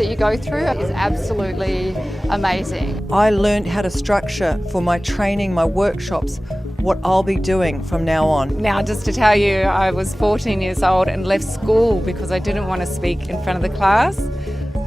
that you go through is absolutely amazing. I learned how to structure for my training, my workshops, what I'll be doing from now on. Now, just to tell you, I was 14 years old and left school because I didn't want to speak in front of the class.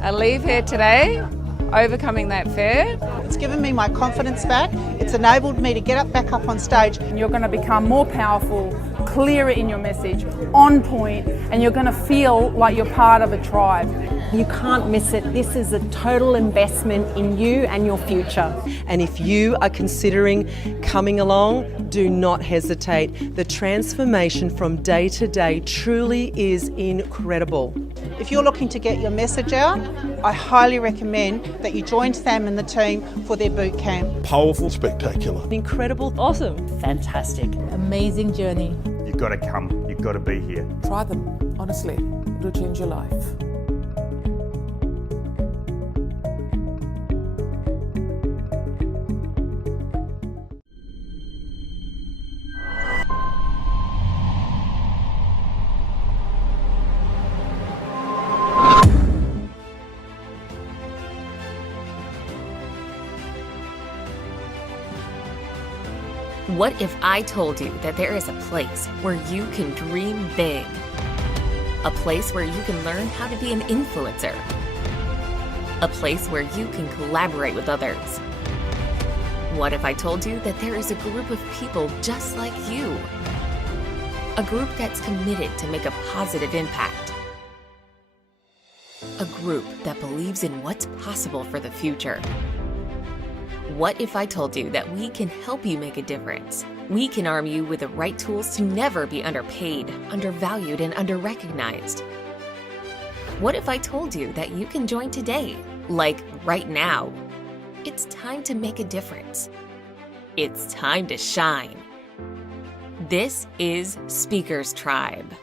I leave here today, overcoming that fear. It's given me my confidence back. It's enabled me to get back up on stage. You're going to become more powerful, clearer in your message, on point, and you're going to feel like you're part of a tribe. You can't miss it. This is a total investment in you and your future. And if you are considering coming along, do not hesitate. The transformation from day to day truly is incredible. If you're looking to get your message out, I highly recommend that you join Sam and the team for their boot camp. Powerful, spectacular. Incredible, Awesome. Fantastic. Amazing journey. You've got to come, you've got to be here. Try them, honestly, it'll change your life. What if I told you that there is a place where you can dream big? A place where you can learn how to be an influencer. A place where you can collaborate with others. What if I told you that there is a group of people just like you? A group that's committed to make a positive impact. A group that believes in what's possible for the future. What if I told you that we can help you make a difference? We can arm you with the right tools to never be underpaid, undervalued, and underrecognized. What if I told you that you can join today, like right now? It's time to make a difference. It's time to shine. This is Speakers Tribe.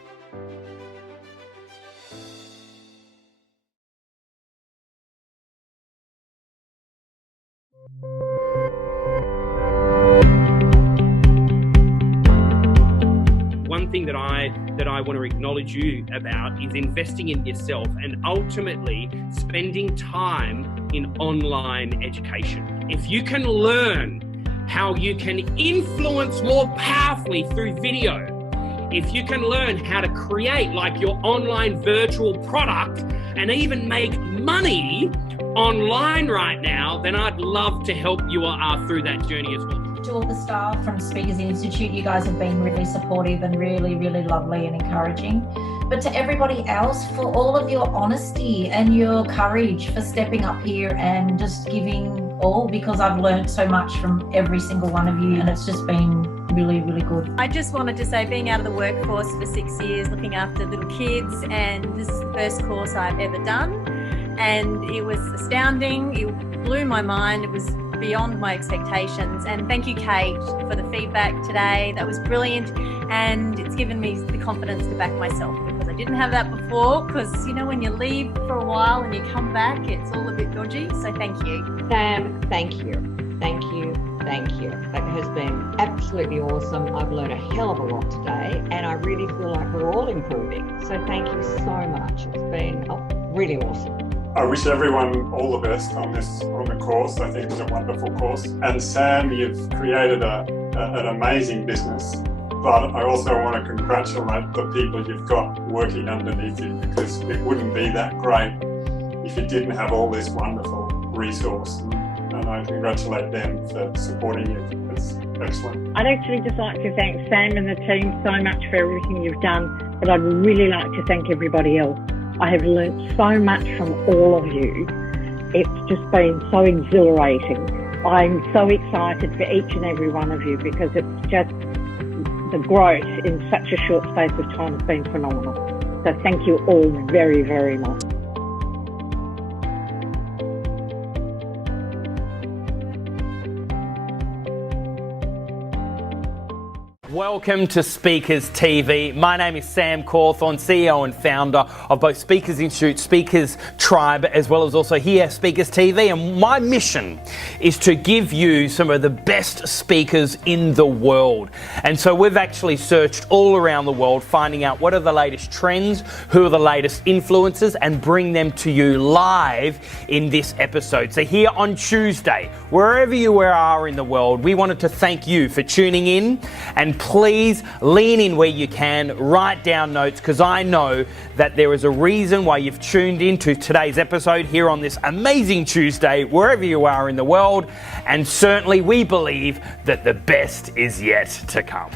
One thing that I want to acknowledge you about is investing in yourself and ultimately spending time in online education. If you can learn how you can influence more powerfully through video, if you can learn how to create like your online virtual product and even make money online right now, then I'd love to help you through that journey as well. To all the staff from Speakers Institute, you guys have been really supportive and really, really lovely and encouraging. But to everybody else, for all of your honesty and your courage for stepping up here and just giving all, because I've learned so much from every single one of you and it's just been really, really good. I just wanted to say, being out of the workforce for 6 years, looking after little kids, and this is the first course I've ever done. And it was astounding. It blew my mind. It was beyond my expectations. And thank you, Kate, for the feedback today. That was brilliant. And it's given me the confidence to back myself, because I didn't have that before. Because, you know, when you leave for a while and you come back, it's all a bit dodgy. So thank you. Sam, thank you. Thank you. Thank you. That has been absolutely awesome. I've learned a hell of a lot today, and I really feel like we're all improving. So thank you so much. It's been really awesome. I wish everyone all the best on the course. I think it was a wonderful course. And Sam, you've created an amazing business, but I also want to congratulate the people you've got working underneath you, because it wouldn't be that great if you didn't have all this wonderful resource. And I congratulate them for supporting you. It's excellent. I'd actually just like to thank Sam and the team so much for everything you've done, but I'd really like to thank everybody else. I have learnt so much from all of you. It's just been so exhilarating. I'm so excited for each and every one of you, because it's just the growth in such a short space of time has been phenomenal. So thank you all very, very much. Welcome to Speakers TV. My name is Sam Cawthorne, CEO and founder of both Speakers Institute, Speakers Tribe, as well as also here Speakers TV. And my mission is to give you some of the best speakers in the world. And so we've actually searched all around the world, finding out what are the latest trends, who are the latest influencers, and bring them to you live in this episode. So here on Tuesday, wherever you are in the world, we wanted to thank you for tuning in, and please lean in where you can, write down notes, because I know that there is a reason why you've tuned in to today's episode here on this amazing Tuesday, wherever you are in the world, and certainly we believe that the best is yet to come.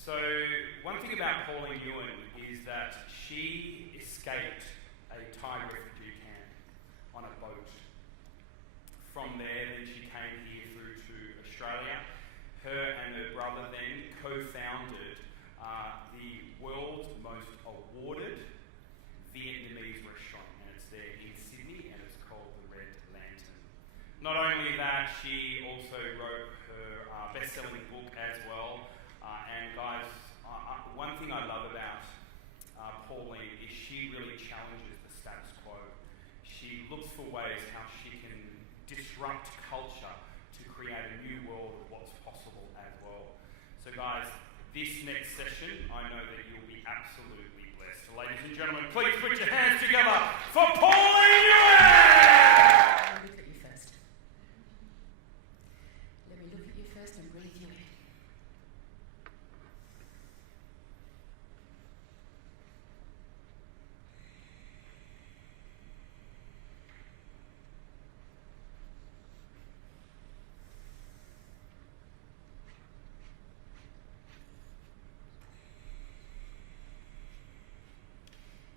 So one thing about Pauline Nguyen is that she escaped a Thai refugee camp on a boat. From there, then she came here through to Australia. Her and her brother then co-founded the world's most awarded Vietnamese restaurant, and it's there in Sydney, and it's called the Red Lantern. Not only that, she also wrote her best-selling book as well. And guys, one thing I love about Pauline is she really challenges the status quo. She looks for ways how she can disrupt culture to create a new world of what's possible as well. So guys, this next session, I know that you'll be absolutely blessed. So ladies and gentlemen, please put your hands together for Pauline Nguyen! Look at you first. Let me look at you first and breathe you in.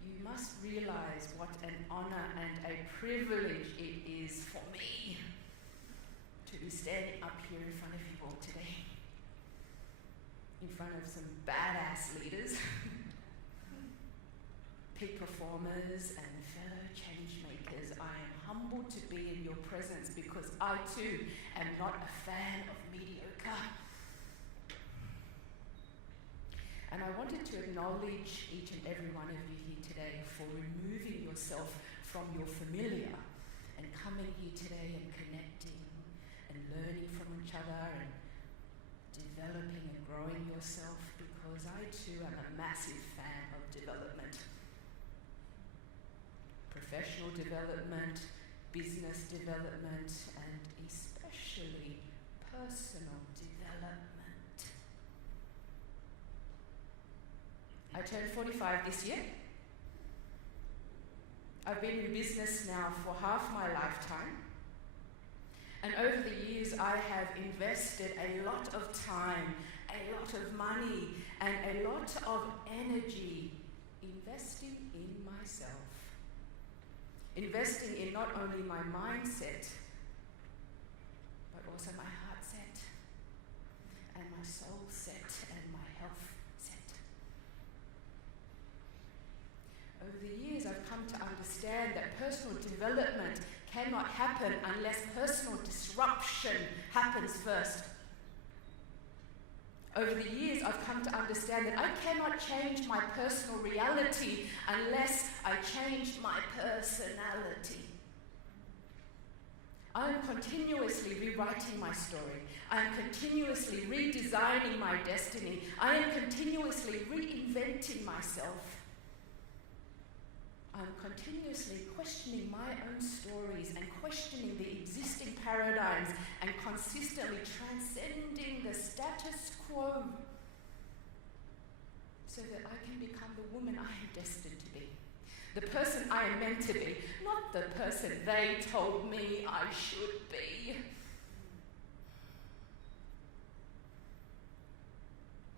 You must realize what an honor and a privilege it is for me to be standing up here in front of you all today, in front of some badass leaders, peak performers and fellow change makers. I am humbled to be in your presence because I too am not a fan of mediocre. And I wanted to acknowledge each and every one of you here today for removing yourself from your familiar and coming here today and connecting and learning from each other and developing and growing yourself, because I too am a massive fan of development. Professional development, business development, and especially personal development. I turned 45 this year. I've been in business now for half my lifetime. And over the years, I have invested a lot of time, a lot of money, and a lot of energy investing in myself. Investing in not only my mindset, but also my heart set, and my soul set, and my health set. Over the years, I've come to understand that personal development cannot happen unless personal disruption happens first. Over the years, I've come to understand that I cannot change my personal reality unless I change my personality. I am continuously rewriting my story. I am continuously redesigning my destiny. I am continuously reinventing myself. I'm continuously questioning my own stories and questioning the existing paradigms and consistently transcending the status quo so that I can become the woman I am destined to be. The person I am meant to be, not the person they told me I should be.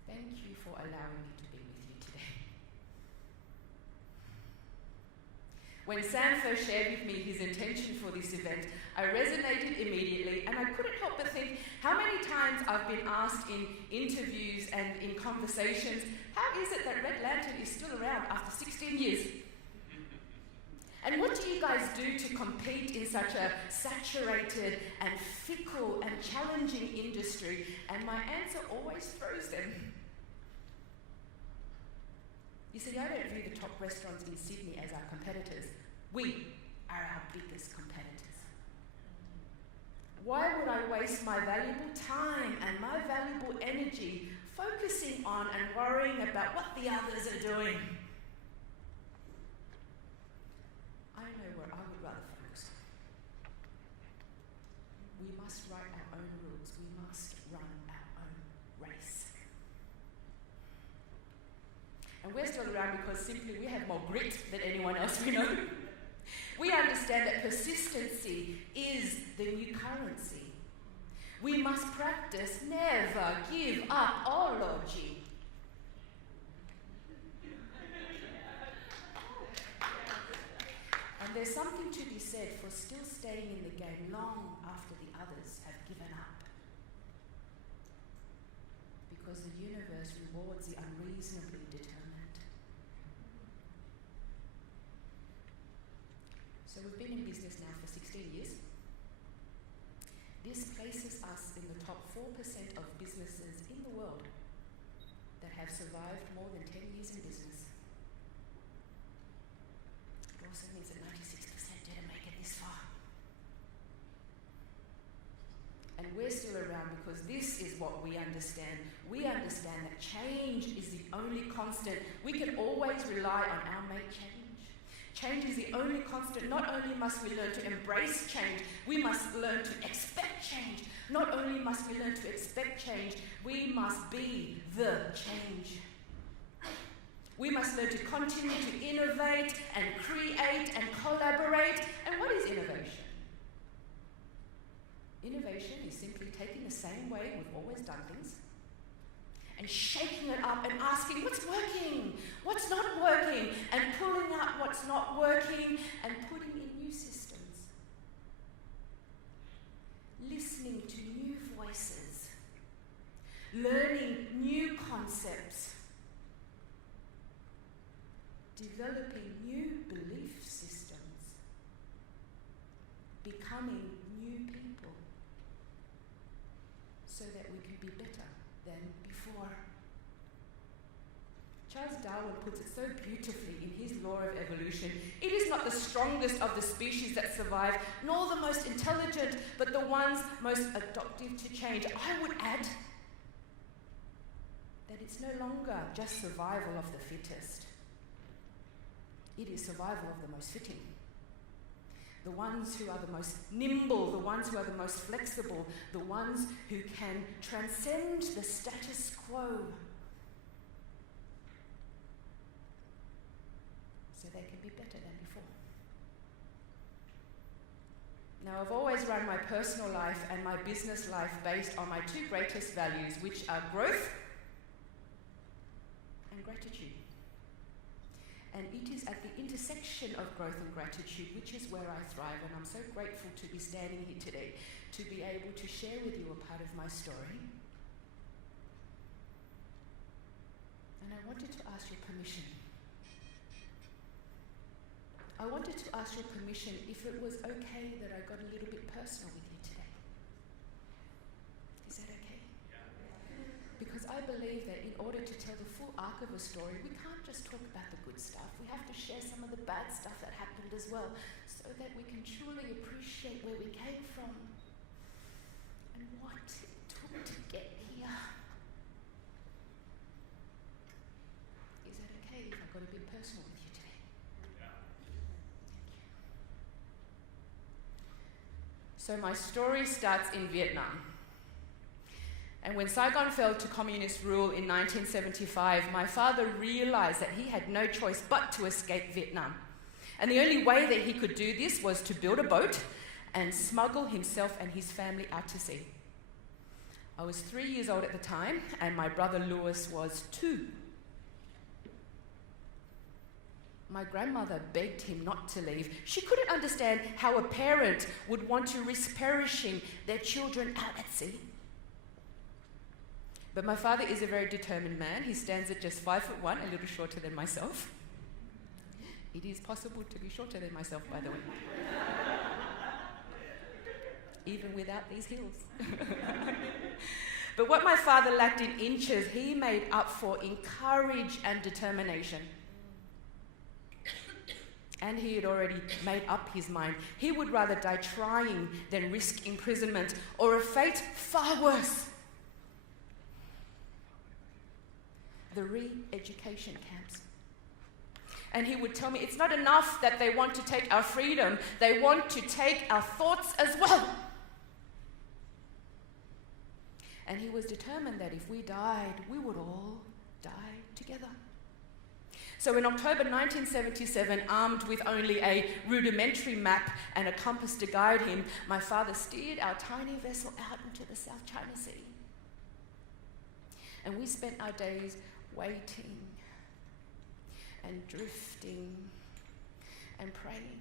Thank you for allowing me to be with you today. When Sam first shared with me his intention for this event, I resonated immediately, and I couldn't help but think how many times I've been asked in interviews and in conversations, how is it that Red Lantern is still around after 16 years? And what do you guys do to compete in such a saturated and fickle and challenging industry? And my answer always throws them. You see, I don't view the top restaurants in Sydney as our competitors. We are our biggest competitors. Why would I waste my valuable time and my valuable energy focusing on and worrying about what the others are doing? I know where I would rather focus. We must write our own rules. We must run our own race. And we're still around because simply we have more grit than anyone else we know. We understand that persistency is the new currency. We must practice never give up-ology. And there's something to be said for still staying in the game long after the others have given up. Because the universe rewards the unreasonably determined. So we've been in business now for 16 years. This places us in the top 4% of businesses in the world that have survived more than 10 years in business. It also means that 96% didn't make it this far. And we're still around because this is what we understand. We understand that change is the only constant. We can always rely on our make change. Change is the only constant. Not only must we learn to embrace change, we must learn to expect change. Not only must we learn to expect change, we must be the change. We must learn to continue to innovate and create and collaborate. And what is innovation? Innovation is simply taking the same way we've always done things and shaking it up and asking what's working, what's not working, and pulling out what's not working and putting in new systems. Listening to new voices, learning new concepts, developing new belief systems, becoming new people, so that we can be better than before. Charles Darwin puts it so beautifully in his law of evolution. It is not the strongest of the species that survive, nor the most intelligent, but the ones most adaptive to change. I would add that it's no longer just survival of the fittest. It is survival of the most fitting. The ones who are the most nimble, the ones who are the most flexible, the ones who can transcend the status quo so they can be better than before. Now, I've always run my personal life and my business life based on my two greatest values, which are growth and gratitude. And it is at the intersection of growth and gratitude which is where I thrive, and I'm so grateful to be standing here today to be able to share with you a part of my story. And I wanted to ask your permission. I wanted to ask your permission if it was okay that I got a little bit personal with you today. Is that okay? Because I believe that in order to tell the full arc of a story, we can't just talk about the good stuff. We have to share some of the bad stuff that happened as well, so that we can truly appreciate where we came from and what it took to get here. Is that okay if I got a bit personal with you today? Yeah. Thank you. So my story starts in Vietnam. And when Saigon fell to communist rule in 1975, my father realized that he had no choice but to escape Vietnam. And the only way that he could do this was to build a boat and smuggle himself and his family out to sea. I was 3 years old at the time, and my brother Louis was 2. My grandmother begged him not to leave. She couldn't understand how a parent would want to risk perishing their children out at sea. But my father is a very determined man. He stands at just 5'1", a little shorter than myself. It is possible to be shorter than myself, by the way. Even without these heels. But what my father lacked in inches, he made up for in courage and determination. And he had already made up his mind. He would rather die trying than risk imprisonment or a fate far worse. The re-education camps. And he would tell me, it's not enough that they want to take our freedom, they want to take our thoughts as well. And he was determined that if we died, we would all die together. So in October 1977, armed with only a rudimentary map and a compass to guide him, my father steered our tiny vessel out into the South China Sea. And we spent our days waiting and drifting and praying.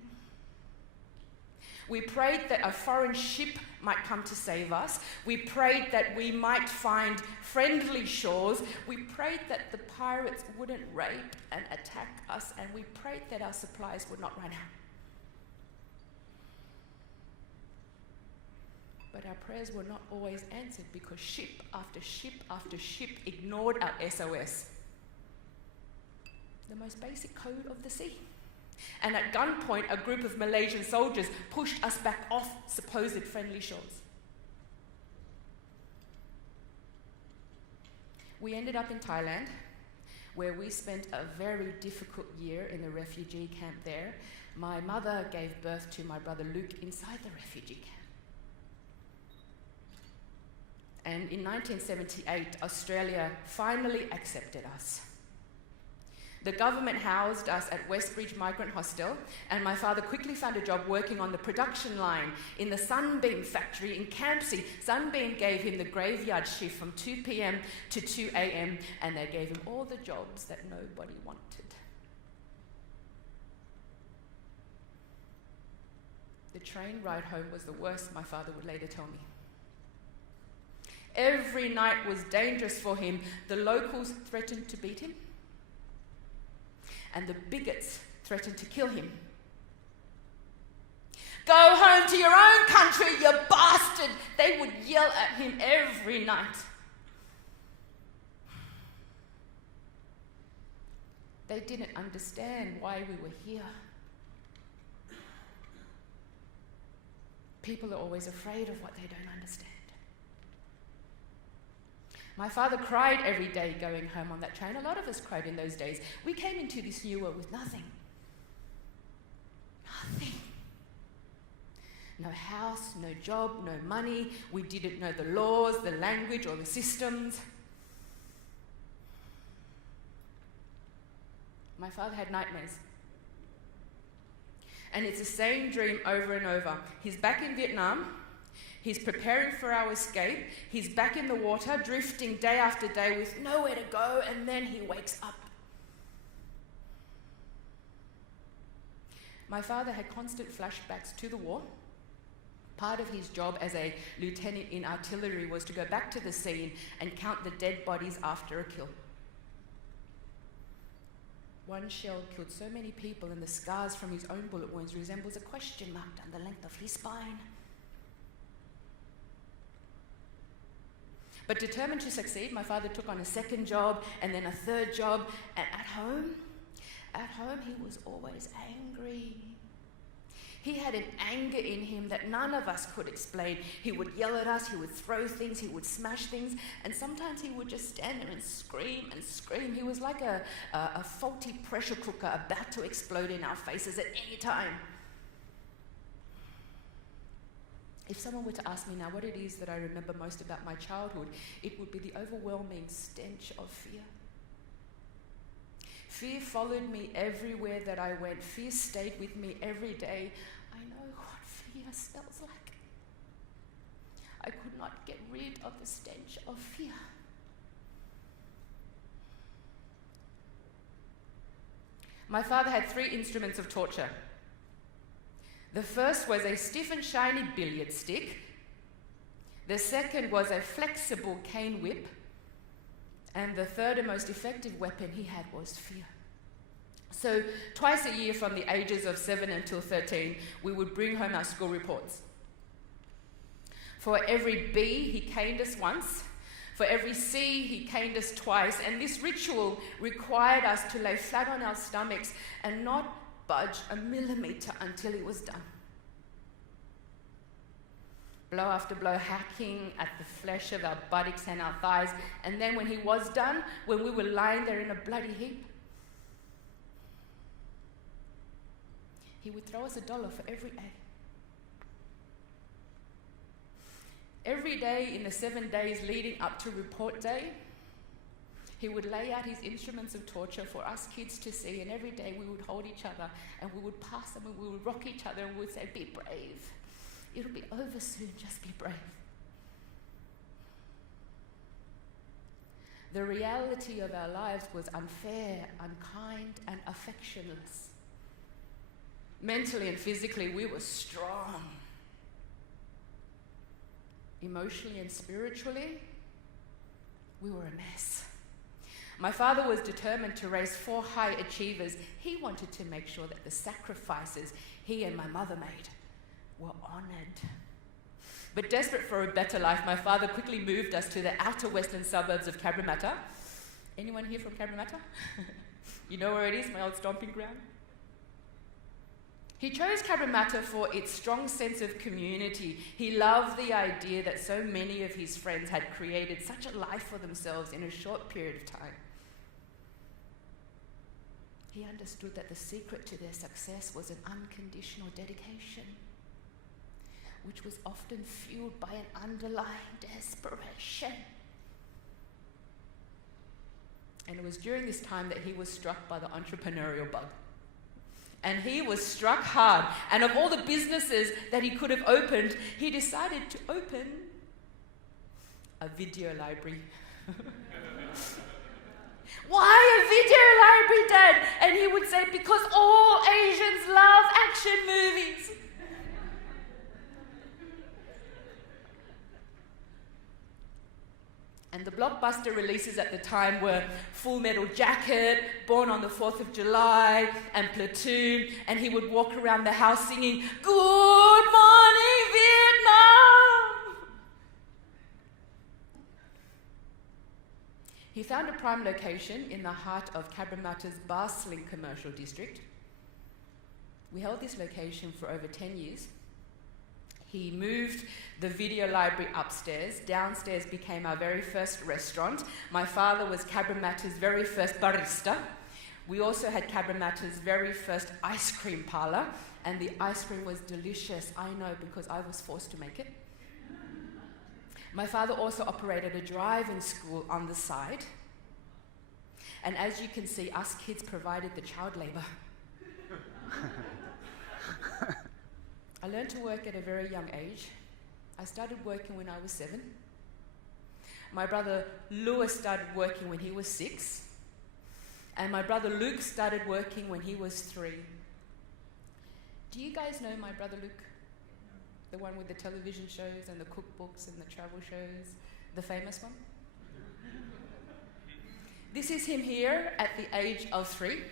We prayed that a foreign ship might come to save us. We prayed that we might find friendly shores. We prayed that the pirates wouldn't rape and attack us, and we prayed that our supplies would not run out. But our prayers were not always answered because ship after ship after ship ignored our SOS. The most basic code of the sea. And at gunpoint, a group of Malaysian soldiers pushed us back off supposed friendly shores. We ended up in Thailand, where we spent a very difficult year in the refugee camp there. My mother gave birth to my brother Luke inside the refugee camp. And in 1978, Australia finally accepted us. The government housed us at Westbridge Migrant Hostel, and my father quickly found a job working on the production line in the Sunbeam factory in Campsie. Sunbeam gave him the graveyard shift from 2 p.m. to 2 a.m., and they gave him all the jobs that nobody wanted. The train ride home was the worst, my father would later tell me. Every night was dangerous for him. The locals threatened to beat him, and the bigots threatened to kill him. Go home to your own country, you bastard! They would yell at him every night. They didn't understand why we were here. People are always afraid of what they don't understand. My father cried every day going home on that train. A lot of us cried in those days. We came into this new world with nothing. Nothing. No house, no job, no money. We didn't know the laws, the language, or the systems. My father had nightmares. And it's the same dream over and over. He's back in Vietnam. He's preparing for our escape. He's back in the water, drifting day after day with nowhere to go, and then he wakes up. My father had constant flashbacks to the war. Part of his job as a lieutenant in artillery was to go back to the scene and count the dead bodies after a kill. One shell killed so many people, and the scars from his own bullet wounds resembles a question mark down the length of his spine. But determined to succeed, my father took on a second job and then a third job. And at home, he was always angry. He had an anger in him that none of us could explain. He would yell at us, he would throw things, he would smash things, and sometimes he would just stand there and scream and scream. He was like a faulty pressure cooker about to explode in our faces at any time. If someone were to ask me now what it is that I remember most about my childhood, it would be the overwhelming stench of fear. Fear followed me everywhere that I went. Fear stayed with me every day. I know what fear smells like. I could not get rid of the stench of fear. My father had 3 instruments of torture. The first was a stiff and shiny billiard stick. The second was a flexible cane whip. And the third and most effective weapon he had was fear. So twice a year from the ages of 7 until 13, we would bring home our school reports. For every B, he caned us once. For every C, he caned us twice. And this ritual required us to lay flat on our stomachs and not budge a millimetre until he was done. Blow after blow, hacking at the flesh of our buttocks and our thighs. And then when he was done, when we were lying there in a bloody heap, he would throw us $1 for every A. Every day in the 7 days leading up to report day, he would lay out his instruments of torture for us kids to see, and every day we would hold each other and we would pass them and we would rock each other and we would say, "Be brave. It'll be over soon, just be brave." The reality of our lives was unfair, unkind, and affectionless. Mentally and physically, we were strong. Emotionally and spiritually, we were a mess. My father was determined to raise 4 high achievers. He wanted to make sure that the sacrifices he and my mother made were honoured. But desperate for a better life, my father quickly moved us to the outer western suburbs of Cabramatta. Anyone here from Cabramatta? You know where it is, my old stomping ground? He chose Cabramatta for its strong sense of community. He loved the idea that so many of his friends had created such a life for themselves in a short period of time. He understood that the secret to their success was an unconditional dedication, which was often fueled by an underlying desperation. And it was during this time that he was struck by the entrepreneurial bug. And he was struck hard. And of all the businesses that he could have opened, he decided to open a video library. "Why a video library, Dad?" And he would say, "Because all Asians love action movies." And the blockbuster releases at the time were Full Metal Jacket, Born on the 4th of July, and Platoon. And he would walk around the house singing, "Good morning, Vietnam!" He found a prime location in the heart of Cabramatta's bustling commercial district. We held this location for over 10 years. He moved the video library upstairs. Downstairs became our very first restaurant. My father was Cabramatta's very first barista. We also had Cabramatta's very first ice cream parlour, and the ice cream was delicious. I know because I was forced to make it. My father also operated a driving school on the side. And as you can see, us kids provided the child labour. I learned to work at a very young age. I started working when I was 7. My brother Lewis started working when he was 6. And my brother Luke started working when he was 3. Do you guys know my brother Luke? The one with the television shows and the cookbooks and the travel shows, the famous one? This is him here at the age of 3.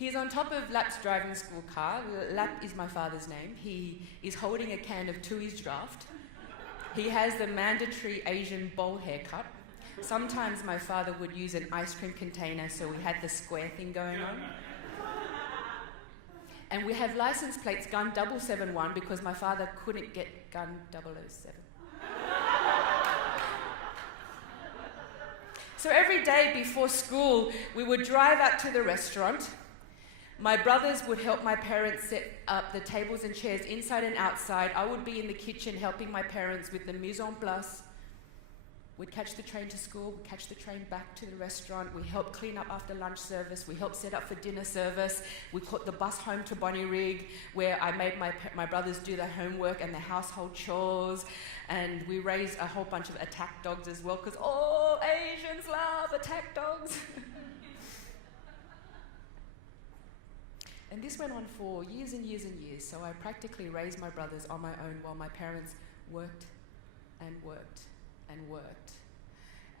He's on top of Lap's driving school car. Lap is my father's name. He is holding a can of Tui's draft. He has the mandatory Asian bowl haircut. Sometimes my father would use an ice cream container, so we had the square thing going on. And we have license plates gun 771 because my father couldn't get gun 007. So every day before school, we would drive out to the restaurant. My brothers would help my parents set up the tables and chairs inside and outside. I would be in the kitchen helping my parents with the mise en place. We'd catch the train to school, we'd catch the train back to the restaurant, we helped clean up after lunch service, we helped set up for dinner service, we caught the bus home to Bonnyrigg, where I made my brothers do their homework and their household chores, and we raised a whole bunch of attack dogs as well, because all Asians love attack dogs. And this went on for years and years and years, so I practically raised my brothers on my own while my parents worked and worked and worked.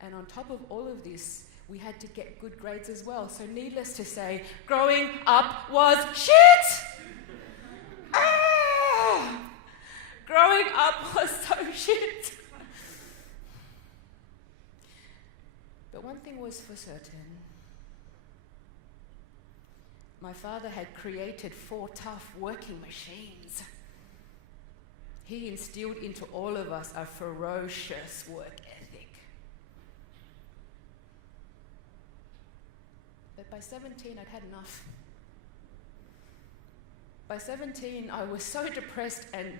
And on top of all of this, we had to get good grades as well. So needless to say, growing up was shit! Growing up was so shit. But one thing was for certain. My father had created 4 tough working machines. He instilled into all of us a ferocious work ethic. But by 17, I'd had enough. By 17, I was so depressed and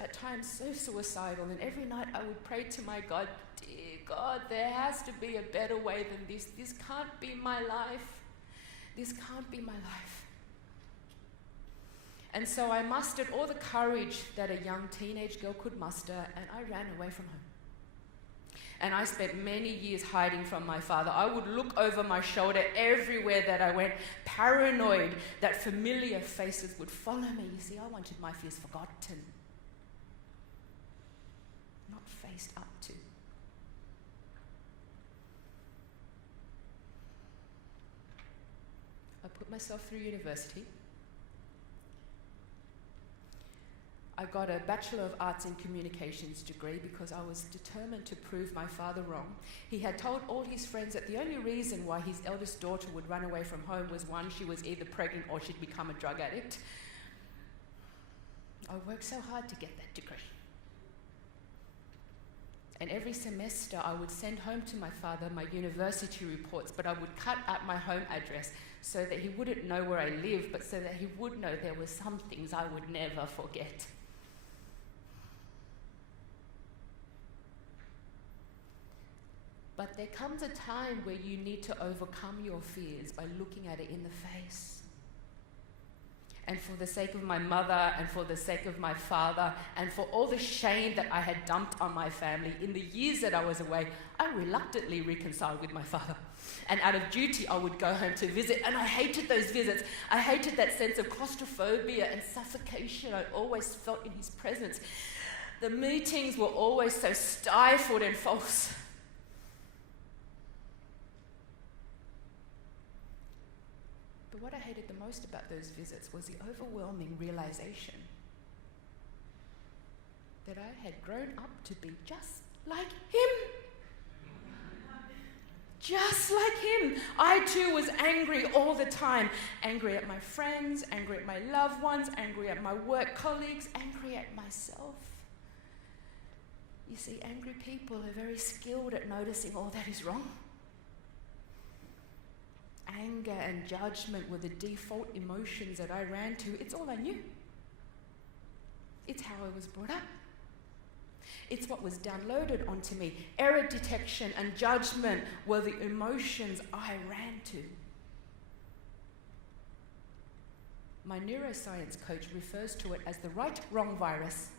at times so suicidal, and every night I would pray to my God, dear God, there has to be a better way than this. This can't be my life. This can't be my life. And so I mustered all the courage that a young teenage girl could muster, and I ran away from home. And I spent many years hiding from my father. I would look over my shoulder everywhere that I went, paranoid that familiar faces would follow me. You see, I wanted my fears forgotten, not faced up to. I put myself through university. I got a Bachelor of Arts in Communications degree because I was determined to prove my father wrong. He had told all his friends that the only reason why his eldest daughter would run away from home was, one, she was either pregnant or she'd become a drug addict. I worked so hard to get that degree. And every semester I would send home to my father my university reports, but I would cut out my home address so that he wouldn't know where I lived, but so that he would know there were some things I would never forget. But there comes a time where you need to overcome your fears by looking at it in the face. And for the sake of my mother, and for the sake of my father, and for all the shame that I had dumped on my family in the years that I was away, I reluctantly reconciled with my father. And out of duty, I would go home to visit, and I hated those visits. I hated that sense of claustrophobia and suffocation I always felt in his presence. The meetings were always so stifled and false. But what I hated the most about those visits was the overwhelming realization that I had grown up to be just like him. Just like him. I too was angry all the time. Angry at my friends, angry at my loved ones, angry at my work colleagues, angry at myself. You see, angry people are very skilled at noticing all that is wrong. Anger and judgment were the default emotions that I ran to. It's all I knew. It's how I was brought up. It's what was downloaded onto me. Error detection and judgment were the emotions I ran to. My neuroscience coach refers to it as the right-wrong virus.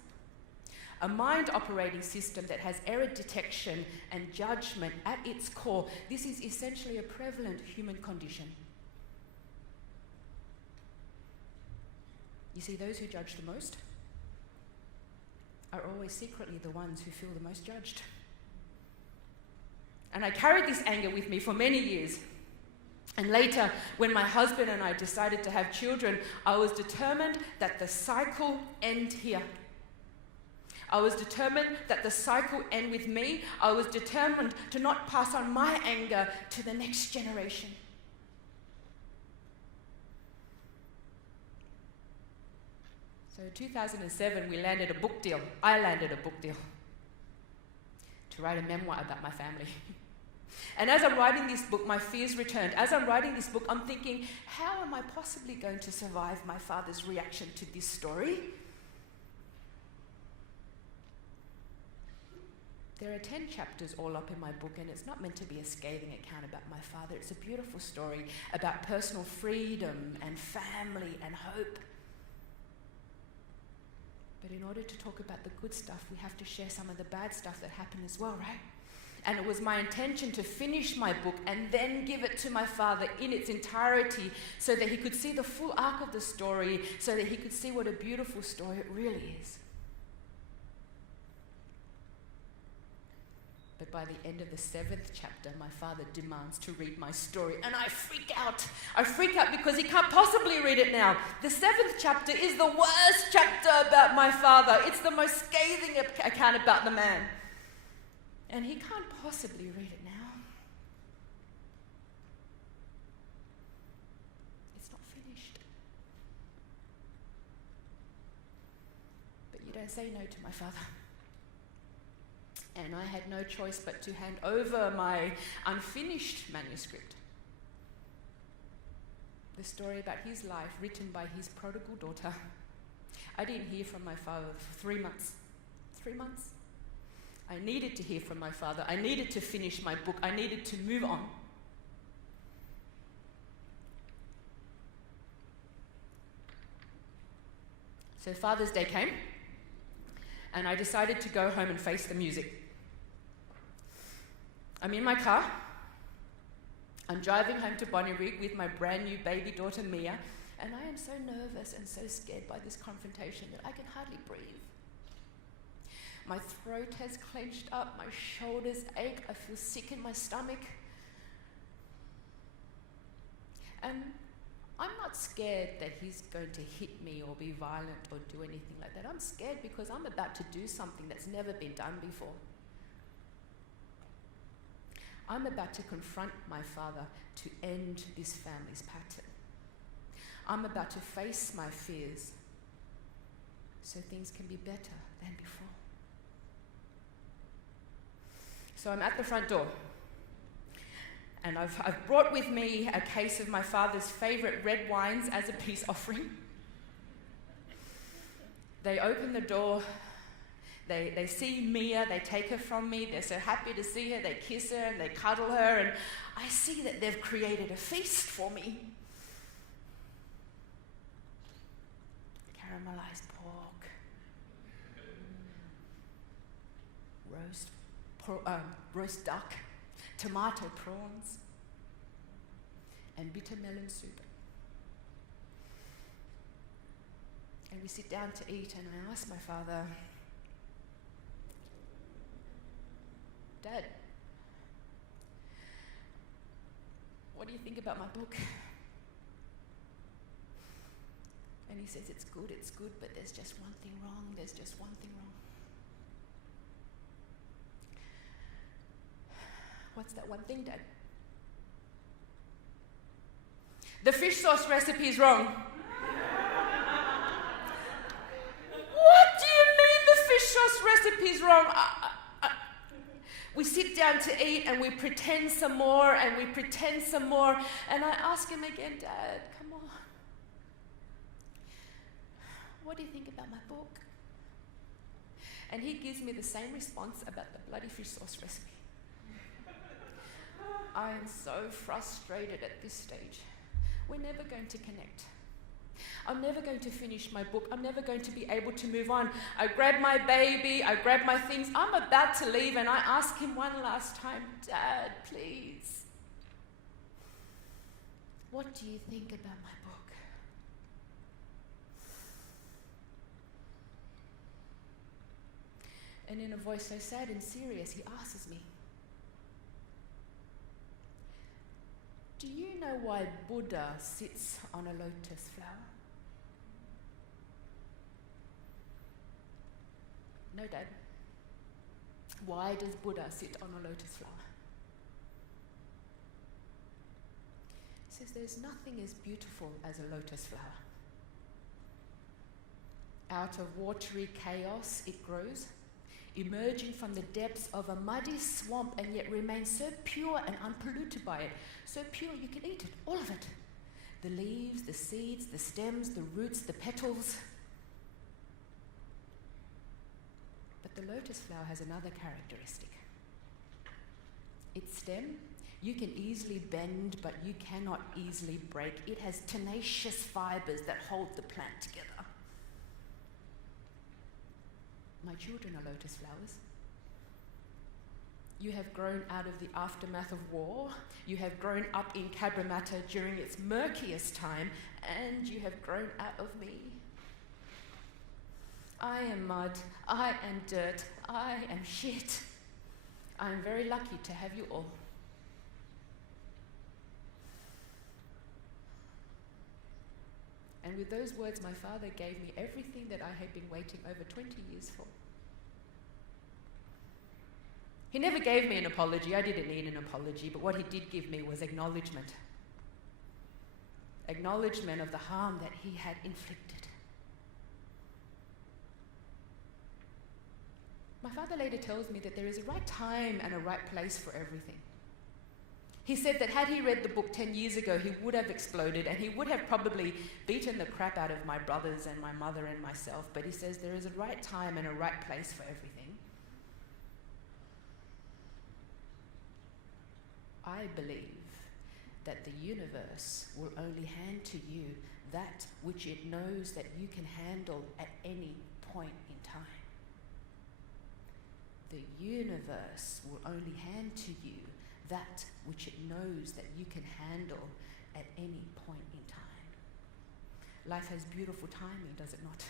A mind operating system that has error detection and judgment at its core. This is essentially a prevalent human condition. You see, those who judge the most are always secretly the ones who feel the most judged. And I carried this anger with me for many years. And later, when my husband and I decided to have children, I was determined that the cycle end here. I was determined that the cycle end with me. I was determined to not pass on my anger to the next generation. So in 2007, we landed a book deal. I landed a book deal to write a memoir about my family. And as I'm writing this book, my fears returned. As I'm writing this book, I'm thinking, how am I possibly going to survive my father's reaction to this story? There are 10 chapters all up in my book, and it's not meant to be a scathing account about my father. It's a beautiful story about personal freedom and family and hope. But in order to talk about the good stuff, we have to share some of the bad stuff that happened as well, right? And it was my intention to finish my book and then give it to my father in its entirety so that he could see the full arc of the story, so that he could see what a beautiful story it really is. But by the end of the 7th chapter, my father demands to read my story, and I freak out. I freak out because he can't possibly read it now. The 7th chapter is the worst chapter about my father. It's the most scathing account about the man. And he can't possibly read it now. It's not finished. But you don't say no to my father. And I had no choice but to hand over my unfinished manuscript. The story about his life, written by his prodigal daughter. I didn't hear from my father for 3 months. 3 months. I needed to hear from my father. I needed to finish my book. I needed to move on. So Father's Day came, and I decided to go home and face the music. I'm in my car. I'm driving home to Bonnyrigg with my brand new baby daughter Mia, and I am so nervous and so scared by this confrontation that I can hardly breathe. My throat has clenched up, my shoulders ache, I feel sick in my stomach. And I'm not scared that he's going to hit me or be violent or do anything like that. I'm scared because I'm about to do something that's never been done before. I'm about to confront my father to end this family's pattern. I'm about to face my fears so things can be better than before. So I'm at the front door, and I've brought with me a case of my father's favourite red wines as a peace offering. They open the door, they see Mia, they take her from me, they're so happy to see her, they kiss her and they cuddle her, and I see that they've created a feast for me. Caramelized pork, roast duck, tomato prawns, and bitter melon soup. And we sit down to eat, and I ask my father, Dad, what do you think about my book? And he says, it's good, but there's just one thing wrong, there's just one thing wrong. What's that one thing, Dad? The fish sauce recipe is wrong. What do you mean the fish sauce recipe is wrong? We sit down to eat and we pretend some more and we pretend some more, and I ask him again, Dad, come on. What do you think about my book? And he gives me the same response about the bloody fish sauce recipe. I am so frustrated at this stage. We're never going to connect. I'm never going to finish my book. I'm never going to be able to move on. I grab my baby, I grab my things. I'm about to leave, and I ask him one last time, Dad, please, what do you think about my book? And in a voice so sad and serious, he asks me, do you know why Buddha sits on a lotus flower? No, Dad. Why does Buddha sit on a lotus flower? He says there's nothing as beautiful as a lotus flower. Out of watery chaos it grows, emerging from the depths of a muddy swamp, and yet remains so pure and unpolluted by it. So pure you can eat it, all of it. The leaves, the seeds, the stems, the roots, the petals. But the lotus flower has another characteristic. Its stem, you can easily bend, but you cannot easily break. It has tenacious fibers that hold the plant together. My children are lotus flowers. You have grown out of the aftermath of war. You have grown up in Cabramatta during its murkiest time, and you have grown out of me. I am mud, I am dirt, I am shit. I am very lucky to have you all. And with those words, my father gave me everything that I had been waiting over 20 years for. He never gave me an apology. I didn't need an apology, but what he did give me was acknowledgement. Acknowledgement of the harm that he had inflicted. My father later tells me that there is a right time and a right place for everything. He said that had he read the book 10 years ago, he would have exploded, and he would have probably beaten the crap out of my brothers and my mother and myself. But he says there is a right time and a right place for everything. I believe that the universe will only hand to you that which it knows that you can handle at any point in time. The universe will only hand to you that which it knows that you can handle at any point in time. Life has beautiful timing, does it not?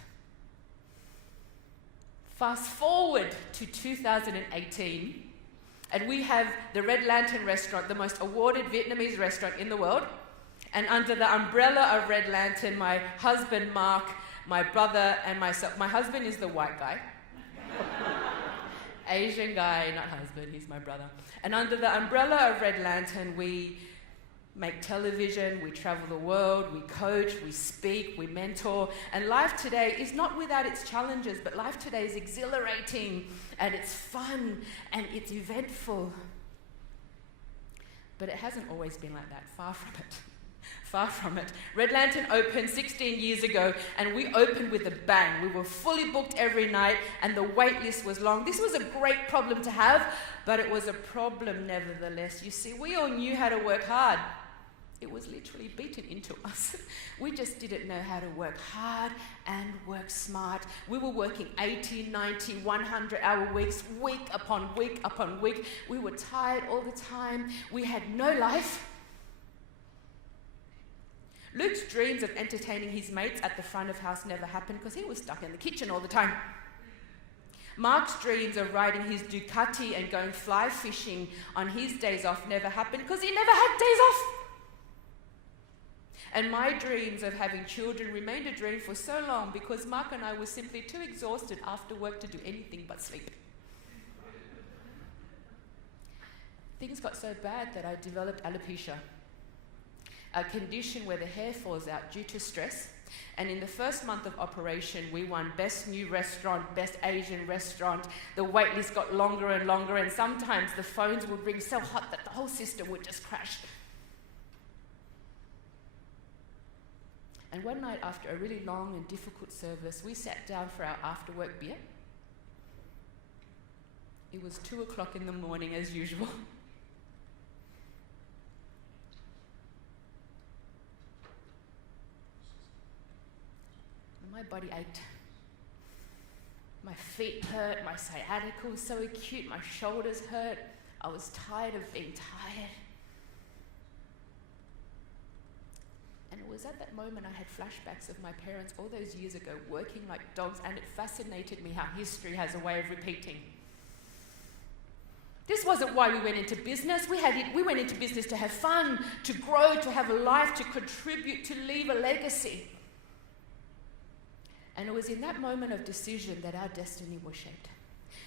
Fast forward to 2018, and we have the Red Lantern restaurant, the most awarded Vietnamese restaurant in the world. And under the umbrella of Red Lantern, my husband Mark, my brother and myself, my husband is the white guy. Asian guy, not husband, he's my brother. And under the umbrella of Red Lantern, we make television, we travel the world, we coach, we speak, we mentor. And life today is not without its challenges, but life today is exhilarating and it's fun and it's eventful. But it hasn't always been like that, far from it. Far from it. Red Lantern opened 16 years ago, and we opened with a bang. We were fully booked every night, and the wait list was long. This was a great problem to have, but it was a problem nevertheless. You see, we all knew how to work hard. It was literally beaten into us. We just didn't know how to work hard and work smart. We were working 80, 90, 100-hour weeks, week upon week upon week. We were tired all the time. We had no life. Luke's dreams of entertaining his mates at the front of house never happened because he was stuck in the kitchen all the time. Mark's dreams of riding his Ducati and going fly fishing on his days off never happened because he never had days off. And my dreams of having children remained a dream for so long because Mark and I were simply too exhausted after work to do anything but sleep. Things got so bad that I developed alopecia, a condition where the hair falls out due to stress. And in the first month of operation, we won Best New Restaurant, Best Asian Restaurant. The wait list got longer and longer, and sometimes the phones would ring so hot that the whole system would just crash. And one night after a really long and difficult service, we sat down for our after-work beer. It was 2 o'clock in the morning as usual. My body ached. My feet hurt, my sciatica was so acute, my shoulders hurt. I was tired of being tired. And it was at that moment I had flashbacks of my parents all those years ago working like dogs, and it fascinated me how history has a way of repeating. This wasn't why we went into business. We went into business to have fun, to grow, to have a life, to contribute, to leave a legacy. And it was in that moment of decision that our destiny was shaped.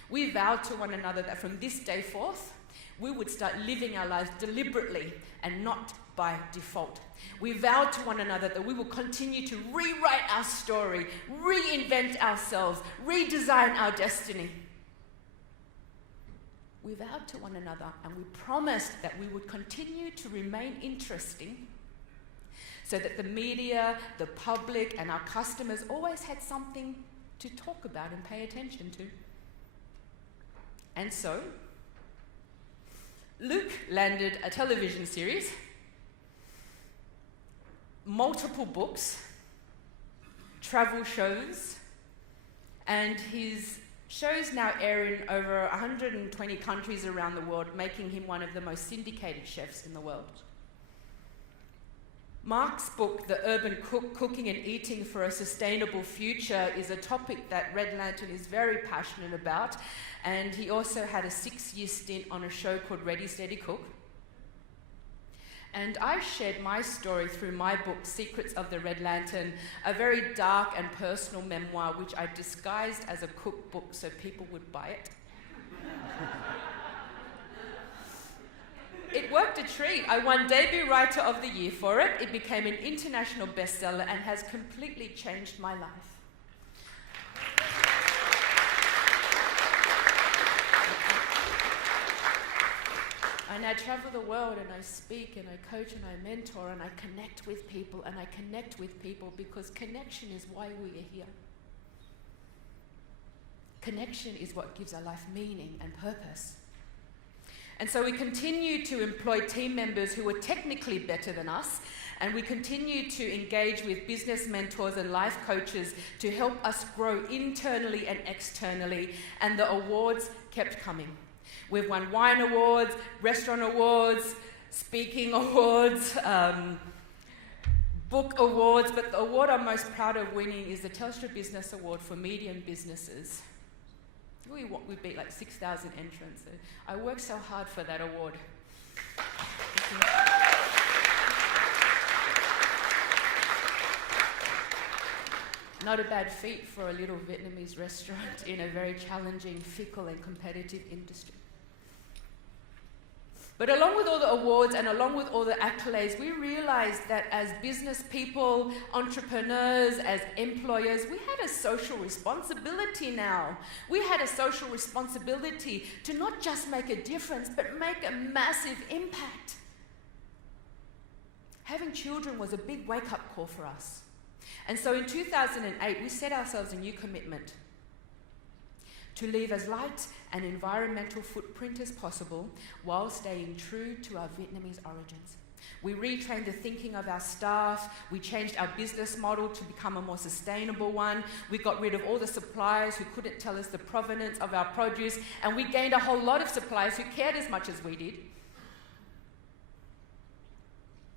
We vowed to one another that from this day forth, we would start living our lives deliberately and not by default. We vowed to one another that we will continue to rewrite our story, reinvent ourselves, redesign our destiny. We vowed to one another and we promised that we would continue to remain interesting so that the media, the public, and our customers always had something to talk about and pay attention to. And so, Luke landed a television series, multiple books, travel shows, and his shows now air in over 120 countries around the world, making him one of the most syndicated chefs in the world. Mark's book, The Urban Cook, Cooking and Eating for a Sustainable Future, is a topic that Red Lantern is very passionate about, and he also had a 6-year stint on a show called Ready, Steady, Cook. And I shared my story through my book, Secrets of the Red Lantern, a very dark and personal memoir which I disguised as a cookbook so people would buy it. It worked a treat. I won Debut Writer of the Year for it. It became an international bestseller and has completely changed my life. And I travel the world and I speak and I coach and I mentor and I connect with people and I connect with people because connection is why we are here. Connection is what gives our life meaning and purpose. And so we continue to employ team members who are technically better than us, and we continue to engage with business mentors and life coaches to help us grow internally and externally, and the awards kept coming. We've won wine awards, restaurant awards, speaking awards, book awards, but the award I'm most proud of winning is the Telstra Business Award for medium businesses. We beat like 6,000 entrants. I worked so hard for that award. Not a bad feat for a little Vietnamese restaurant in a very challenging, fickle and competitive industry. But along with all the awards and along with all the accolades, we realized that as business people, entrepreneurs, as employers, we had a social responsibility now. We had a social responsibility to not just make a difference, but make a massive impact. Having children was a big wake-up call for us. And so in 2008, we set ourselves a new commitment to leave as light an environmental footprint as possible while staying true to our Vietnamese origins. We retrained the thinking of our staff, we changed our business model to become a more sustainable one, we got rid of all the suppliers who couldn't tell us the provenance of our produce, and we gained a whole lot of suppliers who cared as much as we did.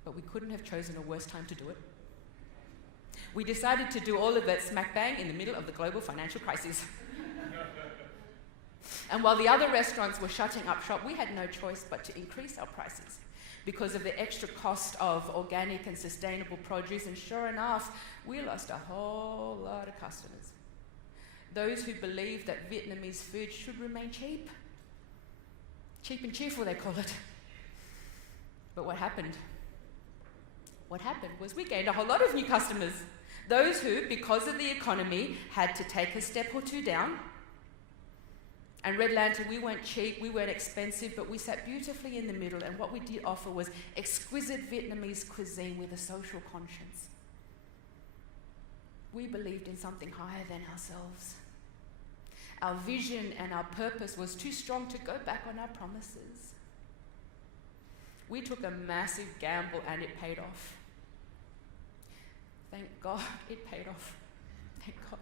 But we couldn't have chosen a worse time to do it. We decided to do all of that smack bang in the middle of the global financial crisis. And while the other restaurants were shutting up shop, we had no choice but to increase our prices because of the extra cost of organic and sustainable produce, and sure enough, we lost a whole lot of customers. Those who believe that Vietnamese food should remain cheap. Cheap and cheerful, they call it. But what happened? What happened was we gained a whole lot of new customers. Those who, because of the economy, had to take a step or two down. And Red Lantern, we weren't cheap, we weren't expensive, but we sat beautifully in the middle, and what we did offer was exquisite Vietnamese cuisine with a social conscience. We believed in something higher than ourselves. Our vision and our purpose was too strong to go back on our promises. We took a massive gamble and it paid off. Thank God it paid off. Thank God.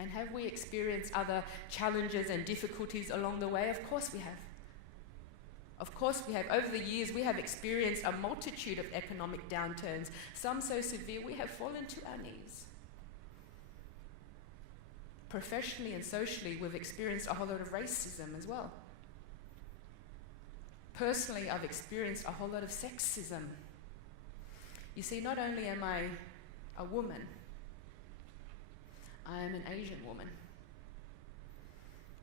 And have we experienced other challenges and difficulties along the way? Of course we have. Of course we have. Over the years, we have experienced a multitude of economic downturns, some so severe we have fallen to our knees. professionally and socially, we've experienced a whole lot of racism as well. Personally, I've experienced a whole lot of sexism. You see, not only am I a woman, I am an Asian woman.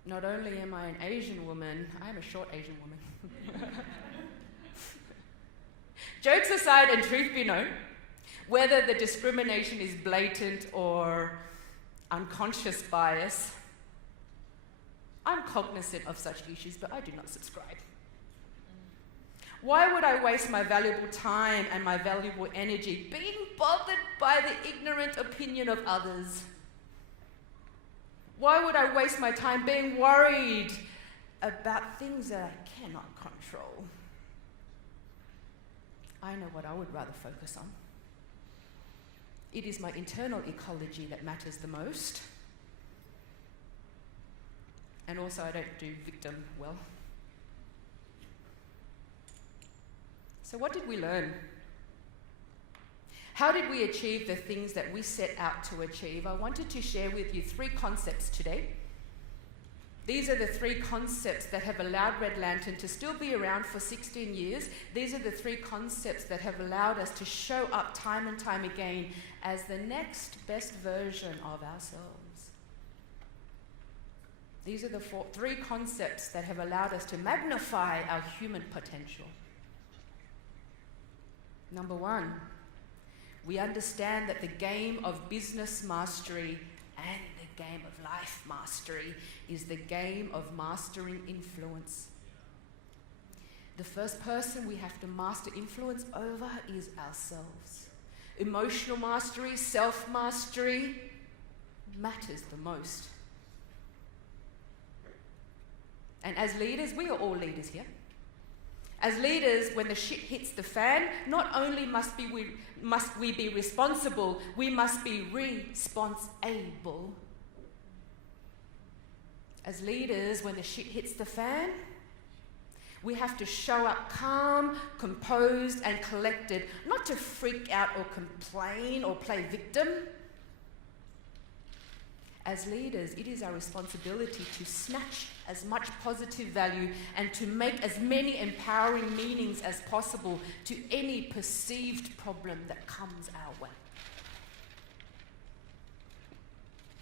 Not only am I an Asian woman, I am a short Asian woman. Jokes aside, and truth be known, whether the discrimination is blatant or unconscious bias, I'm cognizant of such issues, but I do not subscribe. Why would I waste my valuable time and my valuable energy being bothered by the ignorant opinion of others? Why would I waste my time being worried about things that I cannot control? I know what I would rather focus on. It is my internal ecology that matters the most. And also, I don't do victim well. So what did we learn? How did we achieve the things that we set out to achieve? I wanted to share with you 3 concepts today. These are the 3 concepts that have allowed Red Lantern to still be around for 16 years. These are the 3 concepts that have allowed us to show up time and time again as the next best version of ourselves. These are the 3 concepts that have allowed us to magnify our human potential. Number 1, we understand that the game of business mastery and the game of life mastery is the game of mastering influence. The first person we have to master influence over is ourselves. Emotional mastery, self-mastery matters the most. And as leaders, we are all leaders here. As leaders, when the shit hits the fan, not only must we be responsible, we must be responsible. As leaders, when the shit hits the fan, we have to show up calm, composed, and collected, not to freak out or complain or play victim. As leaders, it is our responsibility to snatch as much positive value and to make as many empowering meanings as possible to any perceived problem that comes our way.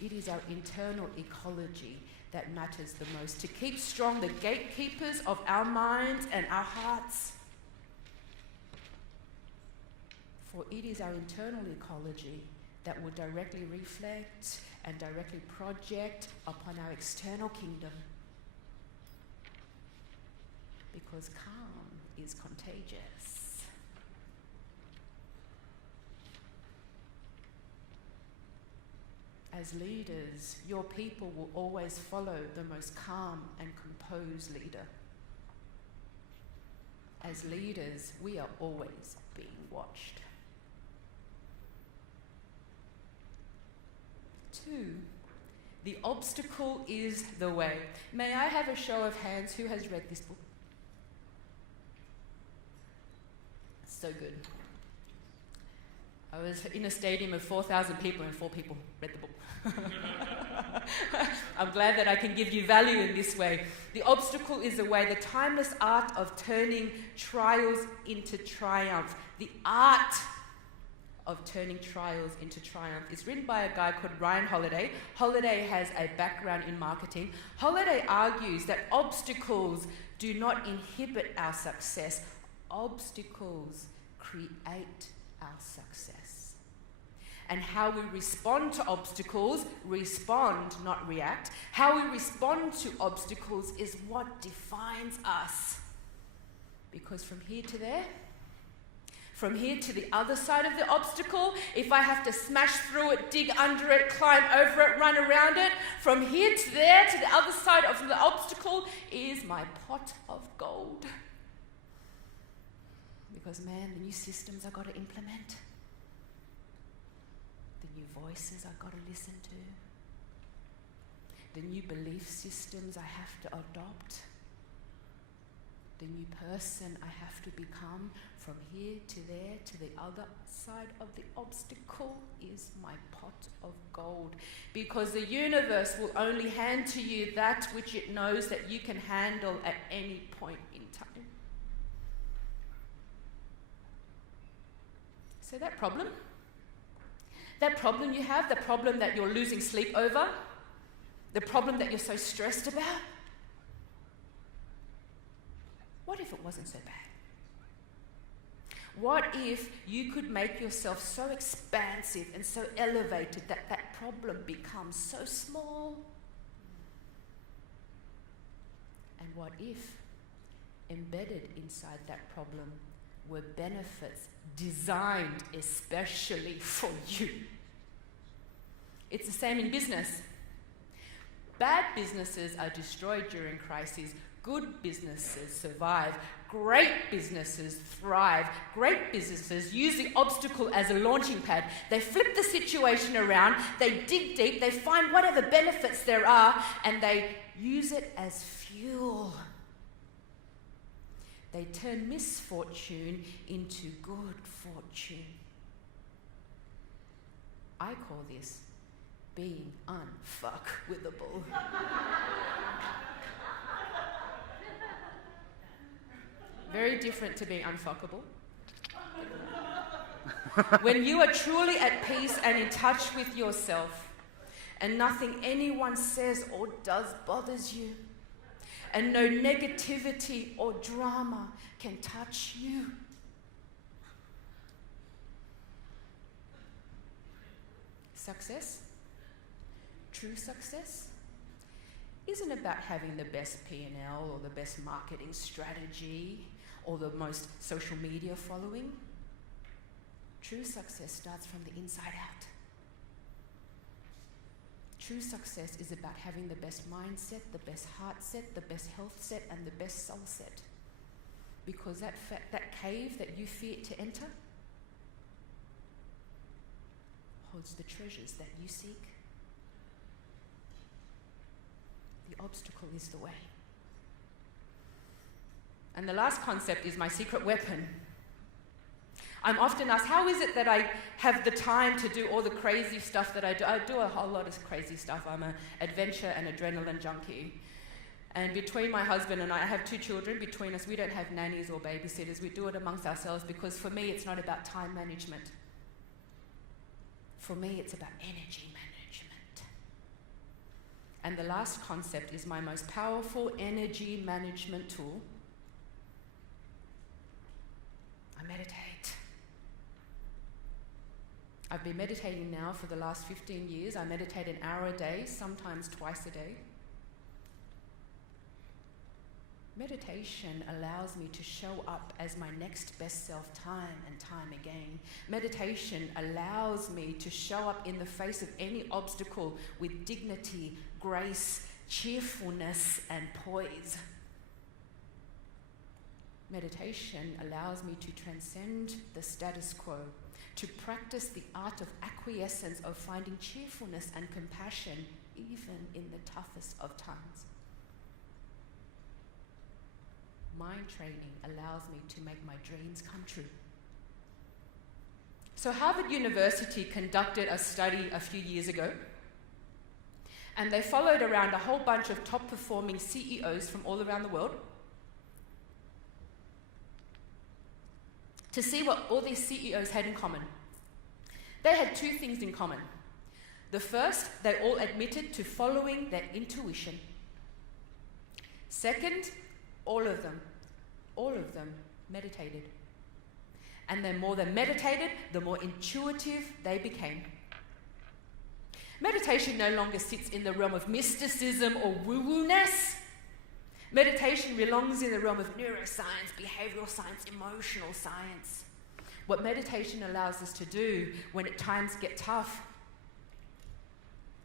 It is our internal ecology that matters the most, to keep strong the gatekeepers of our minds and our hearts. For it is our internal ecology that will directly reflect and directly project upon our external kingdom. Because calm is contagious. As leaders, your people will always follow the most calm and composed leader. As leaders, we are always being watched. 2, the obstacle is the way. May I have a show of hands who has read this book? So good. I was in a stadium of 4,000 people and 4 people read the book. I'm glad that I can give you value in this way. The obstacle is the way, the timeless art of turning trials into triumph. The art of turning trials into triumph. It's written by a guy called Ryan Holiday. Holiday has a background in marketing. Holiday argues that obstacles do not inhibit our success. Obstacles create our success. And how we respond to obstacles, respond, not react. How we respond to obstacles is what defines us. Because from here to there, from here to the other side of the obstacle, if I have to smash through it, dig under it, climb over it, run around it, from here to there, to the other side of the obstacle, is my pot of gold. Because man, the new systems I've got to implement, the new voices I've got to listen to, the new belief systems I have to adopt, the new person I have to become from here to there to the other side of the obstacle is my pot of gold. Because the universe will only hand to you that which it knows that you can handle at any point in time. So that problem you have, the problem that you're losing sleep over, the problem that you're so stressed about, what if it wasn't so bad? What if you could make yourself so expansive and so elevated that that problem becomes so small? And what if embedded inside that problem were benefits designed especially for you? It's the same in business. Bad businesses are destroyed during crises. Good businesses survive. Great businesses thrive. Great businesses use the obstacle as a launching pad. They flip the situation around, they dig deep, they find whatever benefits there are, and they use it as fuel. They turn misfortune into good fortune. I call this being unfuckwithable. Very different to being unfuckable. When you are truly at peace and in touch with yourself, and nothing anyone says or does bothers you, and no negativity or drama can touch you. Success, true success, isn't about having the best P&L or the best marketing strategy or the most social media following. True success starts from the inside out. True success is about having the best mindset, the best heart set, the best health set, and the best soul set. Because that cave that you fear to enter holds the treasures that you seek. The obstacle is the way. And the last concept is my secret weapon. I'm often asked, how is it that I have the time to do all the crazy stuff that I do? I do a whole lot of crazy stuff. I'm an adventure and adrenaline junkie. And between my husband and I have 2 children. Between us, we don't have nannies or babysitters. We do it amongst ourselves because for me, it's not about time management. For me, it's about energy management. And the last concept is my most powerful energy management tool. I meditate. I've been meditating now for the last 15 years. I meditate an hour a day, sometimes twice a day. Meditation allows me to show up as my next best self time and time again. Meditation allows me to show up in the face of any obstacle with dignity, grace, cheerfulness, and poise. Meditation allows me to transcend the status quo, to practice the art of acquiescence, of finding cheerfulness and compassion even in the toughest of times. Mind training allows me to make my dreams come true. So Harvard University conducted a study a few years ago, and they followed around a whole bunch of top performing CEOs from all around the world to see what all these CEOs had in common. They had 2 things in common. The first, they all admitted to following their intuition. Second, all of them meditated. And the more they meditated, the more intuitive they became. Meditation no longer sits in the realm of mysticism or woo-woo-ness. Meditation belongs in the realm of neuroscience, behavioral science, emotional science. What meditation allows us to do when times get tough,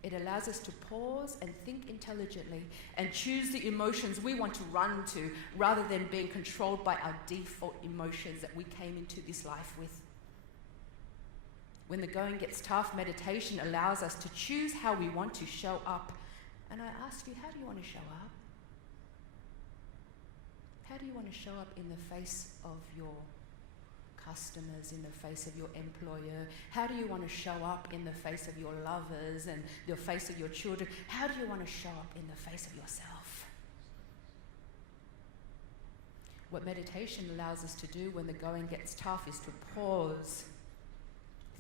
it allows us to pause and think intelligently and choose the emotions we want to run to rather than being controlled by our default emotions that we came into this life with. When the going gets tough, meditation allows us to choose how we want to show up. And I ask you, how do you want to show up? How do you want to show up in the face of your customers, in the face of your employer? How do you want to show up in the face of your lovers and the face of your children? How do you want to show up in the face of yourself? What meditation allows us to do when the going gets tough is to pause,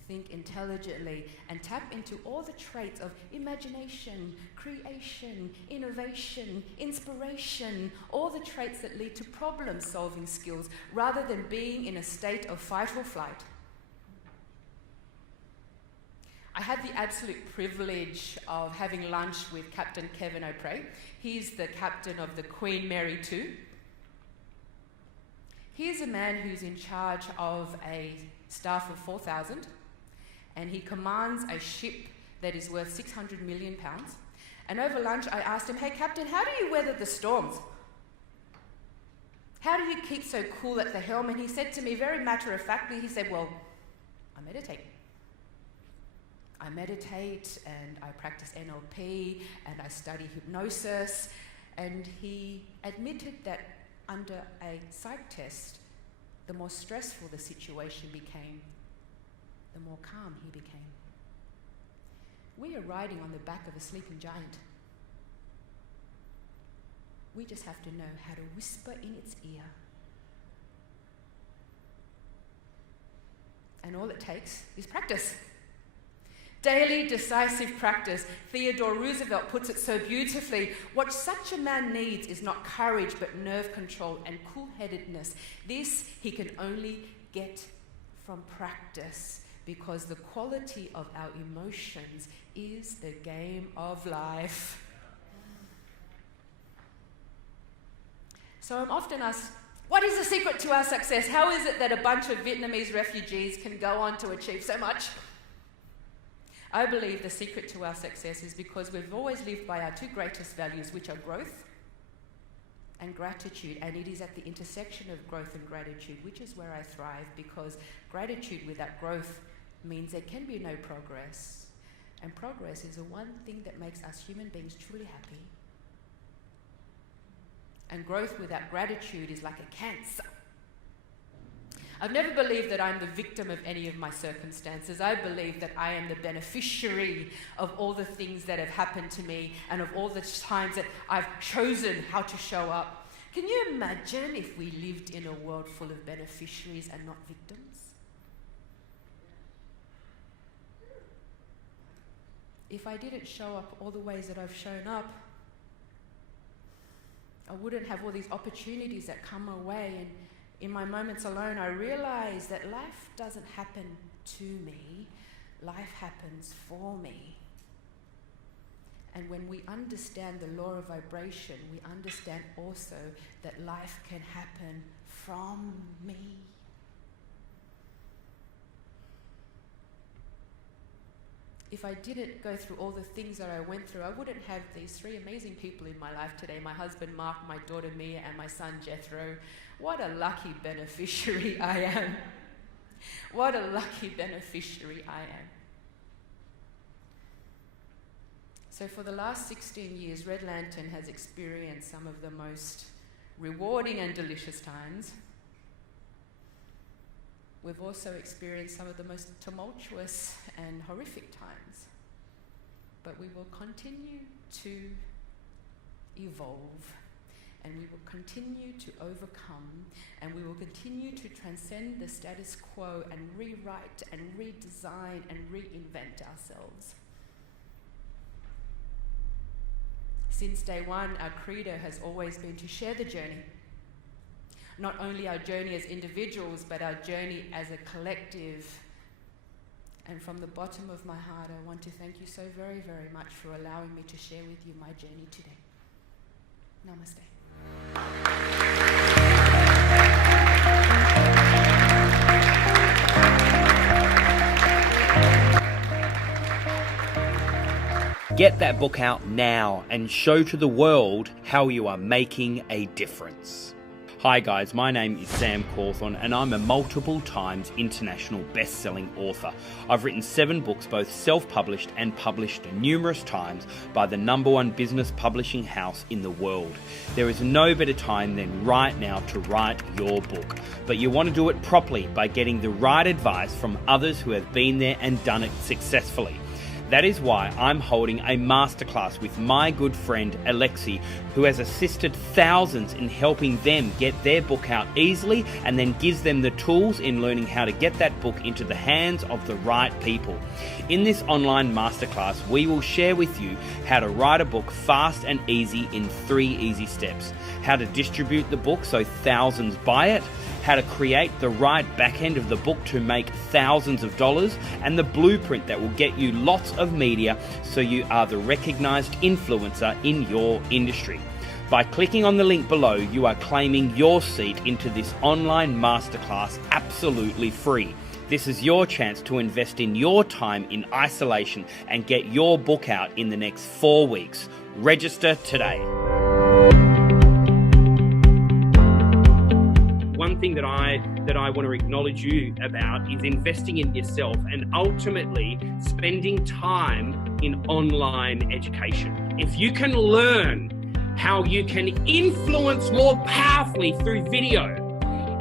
think intelligently, and tap into all the traits of imagination, creation, innovation, inspiration, all the traits that lead to problem-solving skills, rather than being in a state of fight or flight. I had the absolute privilege of having lunch with Captain Kevin O'Prey. He's the captain of the Queen Mary II. He's a man who's in charge of a staff of 4,000, and he commands a ship that is worth £600 million. And over lunch I asked him, "Hey Captain, how do you weather the storms? How do you keep so cool at the helm?" And he said to me very matter-of-factly, he said, "Well, I meditate. I meditate and I practice NLP and I study hypnosis." And he admitted that under a psych test, the more stressful the situation became, the more calm he became. We are riding on the back of a sleeping giant. We just have to know how to whisper in its ear. And all it takes is practice. Daily decisive practice. Theodore Roosevelt puts it so beautifully. What such a man needs is not courage, but nerve control and cool-headedness. This he can only get from practice, because the quality of our emotions is the game of life. So I'm often asked, what is the secret to our success? How is it that a bunch of Vietnamese refugees can go on to achieve so much? I believe the secret to our success is because we've always lived by our two greatest values, which are growth and gratitude. And it is at the intersection of growth and gratitude, which is where I thrive, because gratitude without growth means there can be no progress. And progress is the one thing that makes us human beings truly happy. And growth without gratitude is like a cancer. I've never believed that I'm the victim of any of my circumstances. I believe that I am the beneficiary of all the things that have happened to me and of all the times that I've chosen how to show up. Can you imagine if we lived in a world full of beneficiaries and not victims? If I didn't show up all the ways that I've shown up, I wouldn't have all these opportunities that come my way. And in my moments alone, I realize that life doesn't happen to me, life happens for me. And when we understand the law of vibration, we understand also that life can happen from me. If I didn't go through all the things that I went through, I wouldn't have these three amazing people in my life today. My husband Mark, my daughter Mia, and my son Jethro. What a lucky beneficiary I am. What a lucky beneficiary I am. So for the last 16 years, Red Lantern has experienced some of the most rewarding and delicious times. We've also experienced some of the most tumultuous and horrific times. But we will continue to evolve, and we will continue to overcome, and we will continue to transcend the status quo and rewrite and redesign and reinvent ourselves. Since day one, our credo has always been to share the journey. Not only our journey as individuals, but our journey as a collective. And from the bottom of my heart, I want to thank you so very, very much for allowing me to share with you my journey today. Namaste. Get that book out now and show to the world how you are making a difference. Hi guys, my name is Sam Cawthorne and I'm a multiple times international best-selling author. I've written 7 books, both self-published and published numerous times by the #1 business publishing house in the world. There is no better time than right now to write your book, but you want to do it properly by getting the right advice from others who have been there and done it successfully. That is why I'm holding a masterclass with my good friend Alexi, who has assisted thousands in helping them get their book out easily and then gives them the tools in learning how to get that book into the hands of the right people. In this online masterclass, we will share with you how to write a book fast and easy in 3 easy steps. How to distribute the book so thousands buy it, how to create the right back end of the book to make thousands of dollars, and the blueprint that will get you lots of media so you are the recognized influencer in your industry. By clicking on the link below, you are claiming your seat into this online masterclass absolutely free. This is your chance to invest in your time in isolation and get your book out in the next 4 weeks. Register today. One thing that I want to acknowledge you about is investing in yourself and ultimately spending time in online education. If you can learn how you can influence more powerfully through video,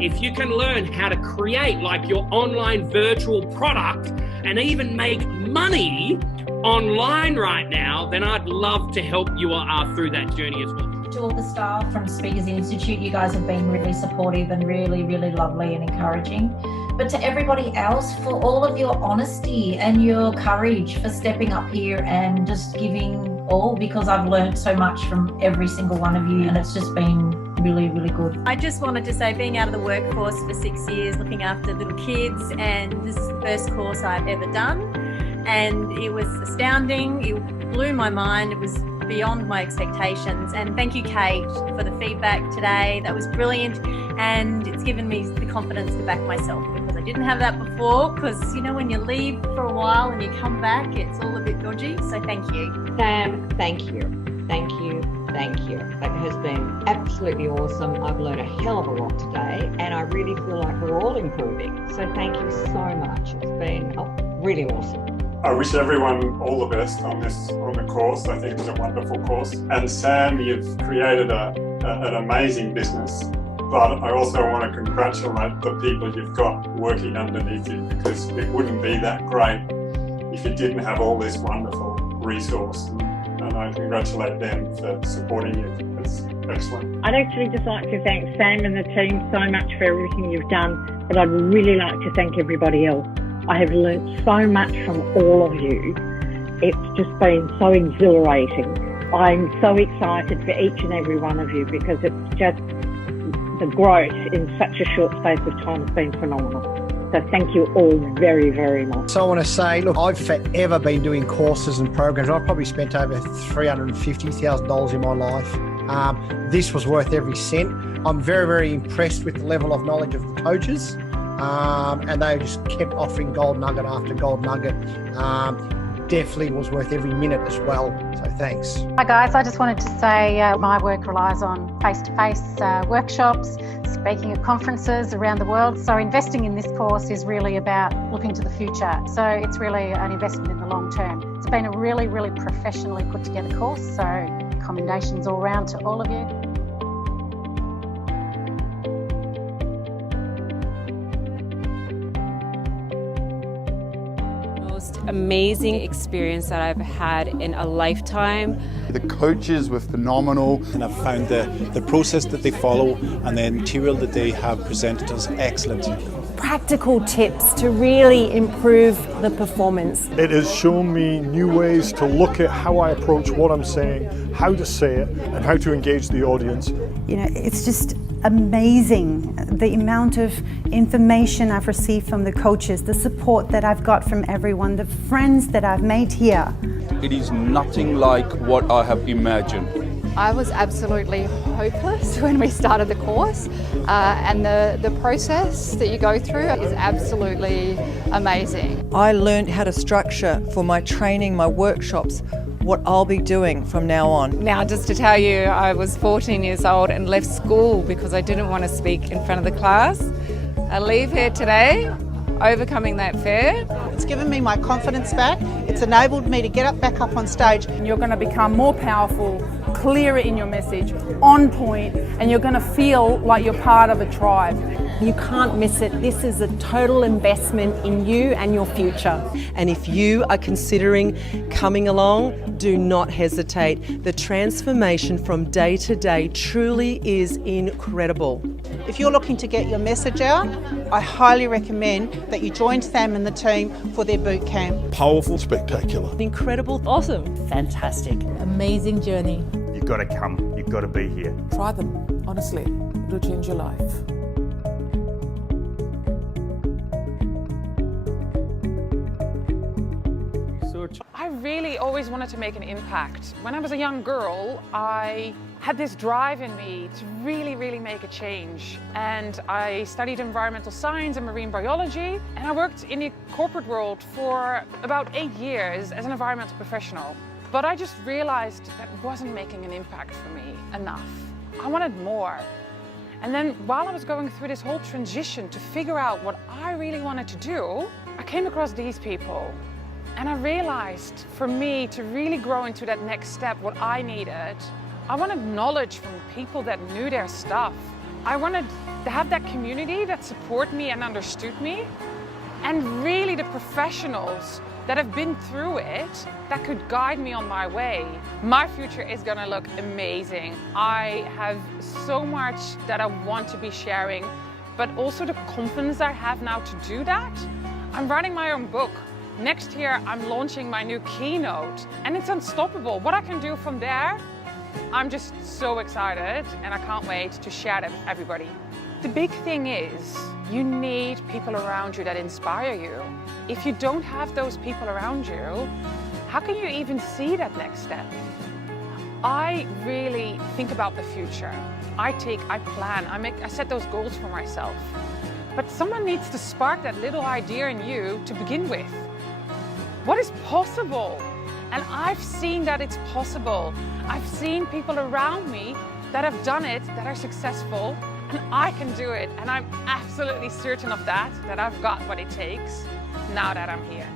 if you can learn how to create like your online virtual product and even make money online right now, then I'd love to help you through that journey as well. To all the staff from Speakers Institute, you guys have been really supportive and really, really lovely and encouraging. But to everybody else, for all of your honesty and your courage for stepping up here and just giving all, because I've learned so much from every single one of you and it's just been really, really good. I just wanted to say, being out of the workforce for 6 years, looking after little kids, and this is the first course I've ever done. And it was astounding. It blew my mind. It was beyond my expectations. And thank you, Kate, for the feedback today. That was brilliant. And it's given me the confidence to back myself, because I didn't have that before. Because, you know, when you leave for a while and you come back, it's all a bit dodgy. So thank you. Sam, thank you. Thank you. Thank you. That has been absolutely awesome. I've learned a hell of a lot today, and I really feel like we're all improving. So thank you so much. It's been really awesome. I wish everyone all the best on the course. I think it was a wonderful course. And Sam, you've created an amazing business, but I also want to congratulate the people you've got working underneath you, because it wouldn't be that great if you didn't have all this wonderful resource. And I congratulate them for supporting you. It's excellent. I'd actually just like to thank Sam and the team so much for everything you've done, but I'd really like to thank everybody else. I have learnt so much from all of you. It's just been so exhilarating. I'm so excited for each and every one of you, because it's just the growth in such a short space of time has been phenomenal. So thank you all very, very much. So I want to say, look, I've forever been doing courses and programs. I've probably spent over $350,000 in my life. This was worth every cent. I'm very, very impressed with the level of knowledge of the coaches. And they just kept offering gold nugget after gold nugget. Definitely was worth every minute as well. So thanks. Hi guys, I just wanted to say my work relies on face-to-face workshops, speaking at conferences around the world. So investing in this course is really about looking to the future. So it's really an investment in the long term. It's been a really, really professionally put together course. So commendations all round to all of you. Amazing experience that I've had in a lifetime. The coaches were phenomenal. And I've found the process that they follow and the material that they have presented us excellent. Practical tips to really improve the performance. It has shown me new ways to look at how I approach what I'm saying, how to say it, and how to engage the audience. You know, it's just amazing the amount of information I've received from the coaches, the support that I've got from everyone, the friends that I've made here. It is nothing like what I have imagined. I was absolutely hopeless when we started the course, and the process that you go through is absolutely amazing. I learned how to structure for my training, my workshops, what I'll be doing from now on. Now, just to tell you, I was 14 years old and left school because I didn't want to speak in front of the class. I leave here today, overcoming that fear. It's given me my confidence back. It's enabled me to get back up on stage. And you're going to become more powerful, clearer in your message, on point, and you're going to feel like you're part of a tribe. You can't miss it. This is a total investment in you and your future. And if you are considering coming along, do not hesitate. The transformation from day to day truly is incredible. If you're looking to get your message out, I highly recommend that you join Sam and the team for their boot camp. Powerful, spectacular. Incredible, awesome, fantastic, amazing journey. You've got to come, you've got to be here. Try them, honestly, it'll change your life. I really always wanted to make an impact. When I was a young girl, I had this drive in me to really make a change. And I studied environmental science and marine biology, and I worked in the corporate world for about 8 years as an environmental professional. But I just realized that wasn't making an impact for me enough. I wanted more. And then while I was going through this whole transition to figure out what I really wanted to do, I came across these people. And I realized for me to really grow into that next step, what I needed, I wanted knowledge from people that knew their stuff. I wanted to have that community that supported me and understood me, and really the professionals that have been through it that could guide me on my way. My future is gonna look amazing. I have so much that I want to be sharing, but also the confidence I have now to do that. I'm writing my own book. Next year, I'm launching my new keynote, and it's unstoppable. What I can do from there, I'm just so excited, and I can't wait to share that with everybody. The big thing is, you need people around you that inspire you. If you don't have those people around you, how can you even see that next step? I really think about the future. I plan, I set those goals for myself. But someone needs to spark that little idea in you to begin with. What is possible? And I've seen that it's possible. I've seen people around me that have done it, that are successful, and I can do it. And I'm absolutely certain of that I've got what it takes now that I'm here.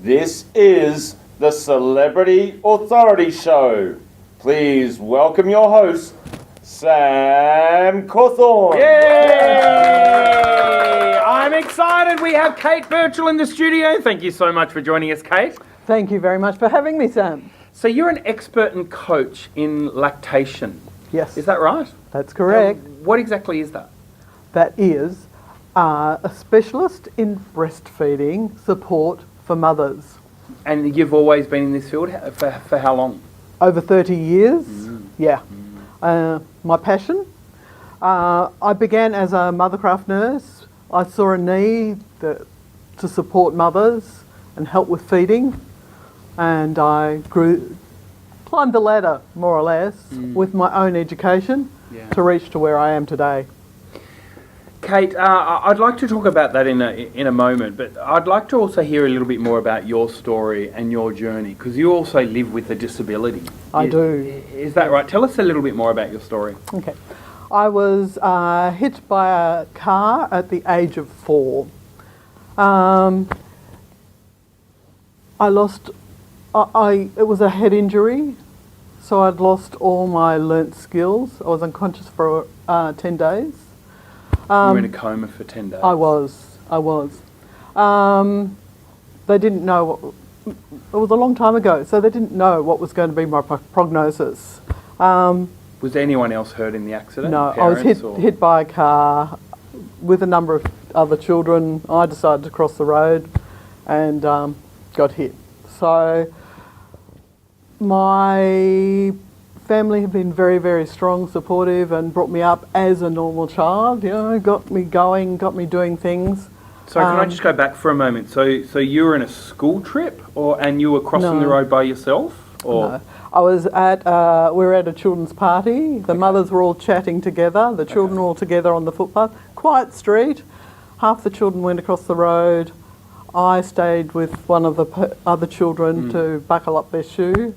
This is the Celebrity Authority Show. Please welcome your host, Sam Cawthorn. Yay! I'm excited. We have Kate Birchell in the studio. Thank you so much for joining us, Kate. Thank you very much for having me, Sam. So you're an expert and coach in lactation. Yes. Is that right? That's correct. What exactly is that? That is a specialist in breastfeeding support for mothers. And you've always been in this field for how long? Over 30 years, yeah. My passion. I began as a mothercraft nurse. I saw a need to support mothers and help with feeding, and I climbed the ladder, more or less, with my own education to reach to where I am today. Kate, I'd like to talk about that in a moment, but I'd like to also hear a little bit more about your story and your journey, because you also live with a disability. I do. Is that right? Tell us a little bit more about your story. Okay. I was hit by a car at the age of 4. It was a head injury, so I'd lost all my learnt skills. I was unconscious for 10 days. You were in a coma for 10 days. I was. They didn't know it was a long time ago, so they didn't know what was going to be my prognosis. Was there anyone else hurt in the accident? No, I was hit by a car with a number of other children. I decided to cross the road and got hit. So my family have been very, very strong, supportive, and brought me up as a normal child. You know, got me going, got me doing things. So can I just go back for a moment? So you were in a school trip, and you were crossing the road by yourself? Or No. I was at, we were at a children's party. The mothers were all chatting together. The children were all together on the footpath. Quiet street. Half the children went across the road. I stayed with one of the other children to buckle up their shoe.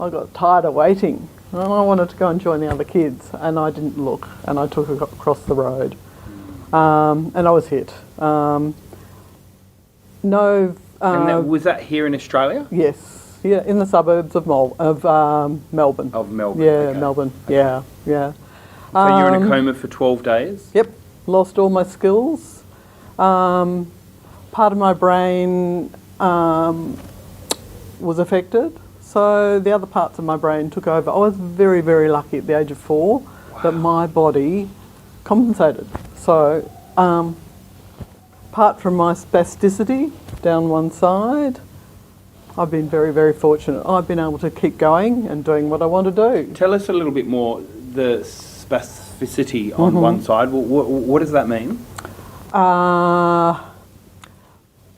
I got tired of waiting. And I wanted to go and join the other kids, and I didn't look, and I took it across the road. And I was hit. and was that here in Australia? Yes. Yeah, in the suburbs of Melbourne. Of Melbourne. Yeah, okay. Melbourne. Yeah, yeah. So you were in a coma for 12 days? Yep. Lost all my skills. Part of my brain was affected, so the other parts of my brain took over. I was very, very lucky at the age of 4 that my body compensated. So, apart from my spasticity down one side, I've been very, very fortunate. I've been able to keep going and doing what I want to do. Tell us a little bit more, the spasticity on one side. What does that mean?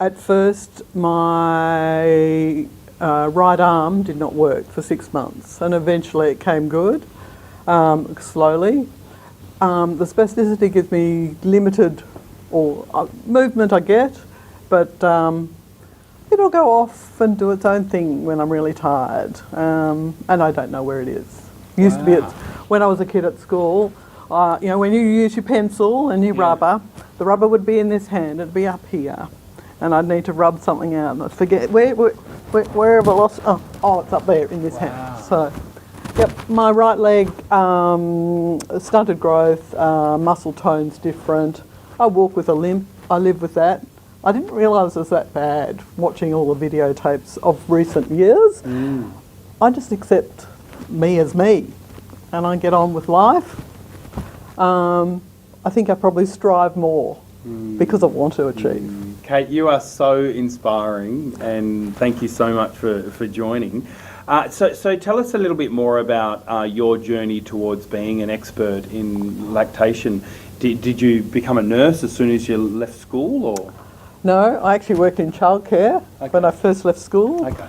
At first, my right arm did not work for 6 months, and eventually it came good, slowly. The spasticity gives me limited movement, I get, but it'll go off and do its own thing when I'm really tired, and I don't know where it is. Used to be when I was a kid at school. You know, when you use your pencil and your rubber, the rubber would be in this hand, it'd be up here, and I'd need to rub something out, and I'd forget where have I lost? Oh, it's up there in this hand. So, yep, my right leg stunted growth, muscle tone's different. I walk with a limp. I live with that. I didn't realise it was that bad watching all the videotapes of recent years. I just accept me as me, and I get on with life. I think I probably strive more because I want to achieve. Kate, you are so inspiring, and thank you so much for joining. So tell us a little bit more about your journey towards being an expert in lactation. Did you become a nurse as soon as you left school, or? No, I actually worked in childcare when I first left school. Okay.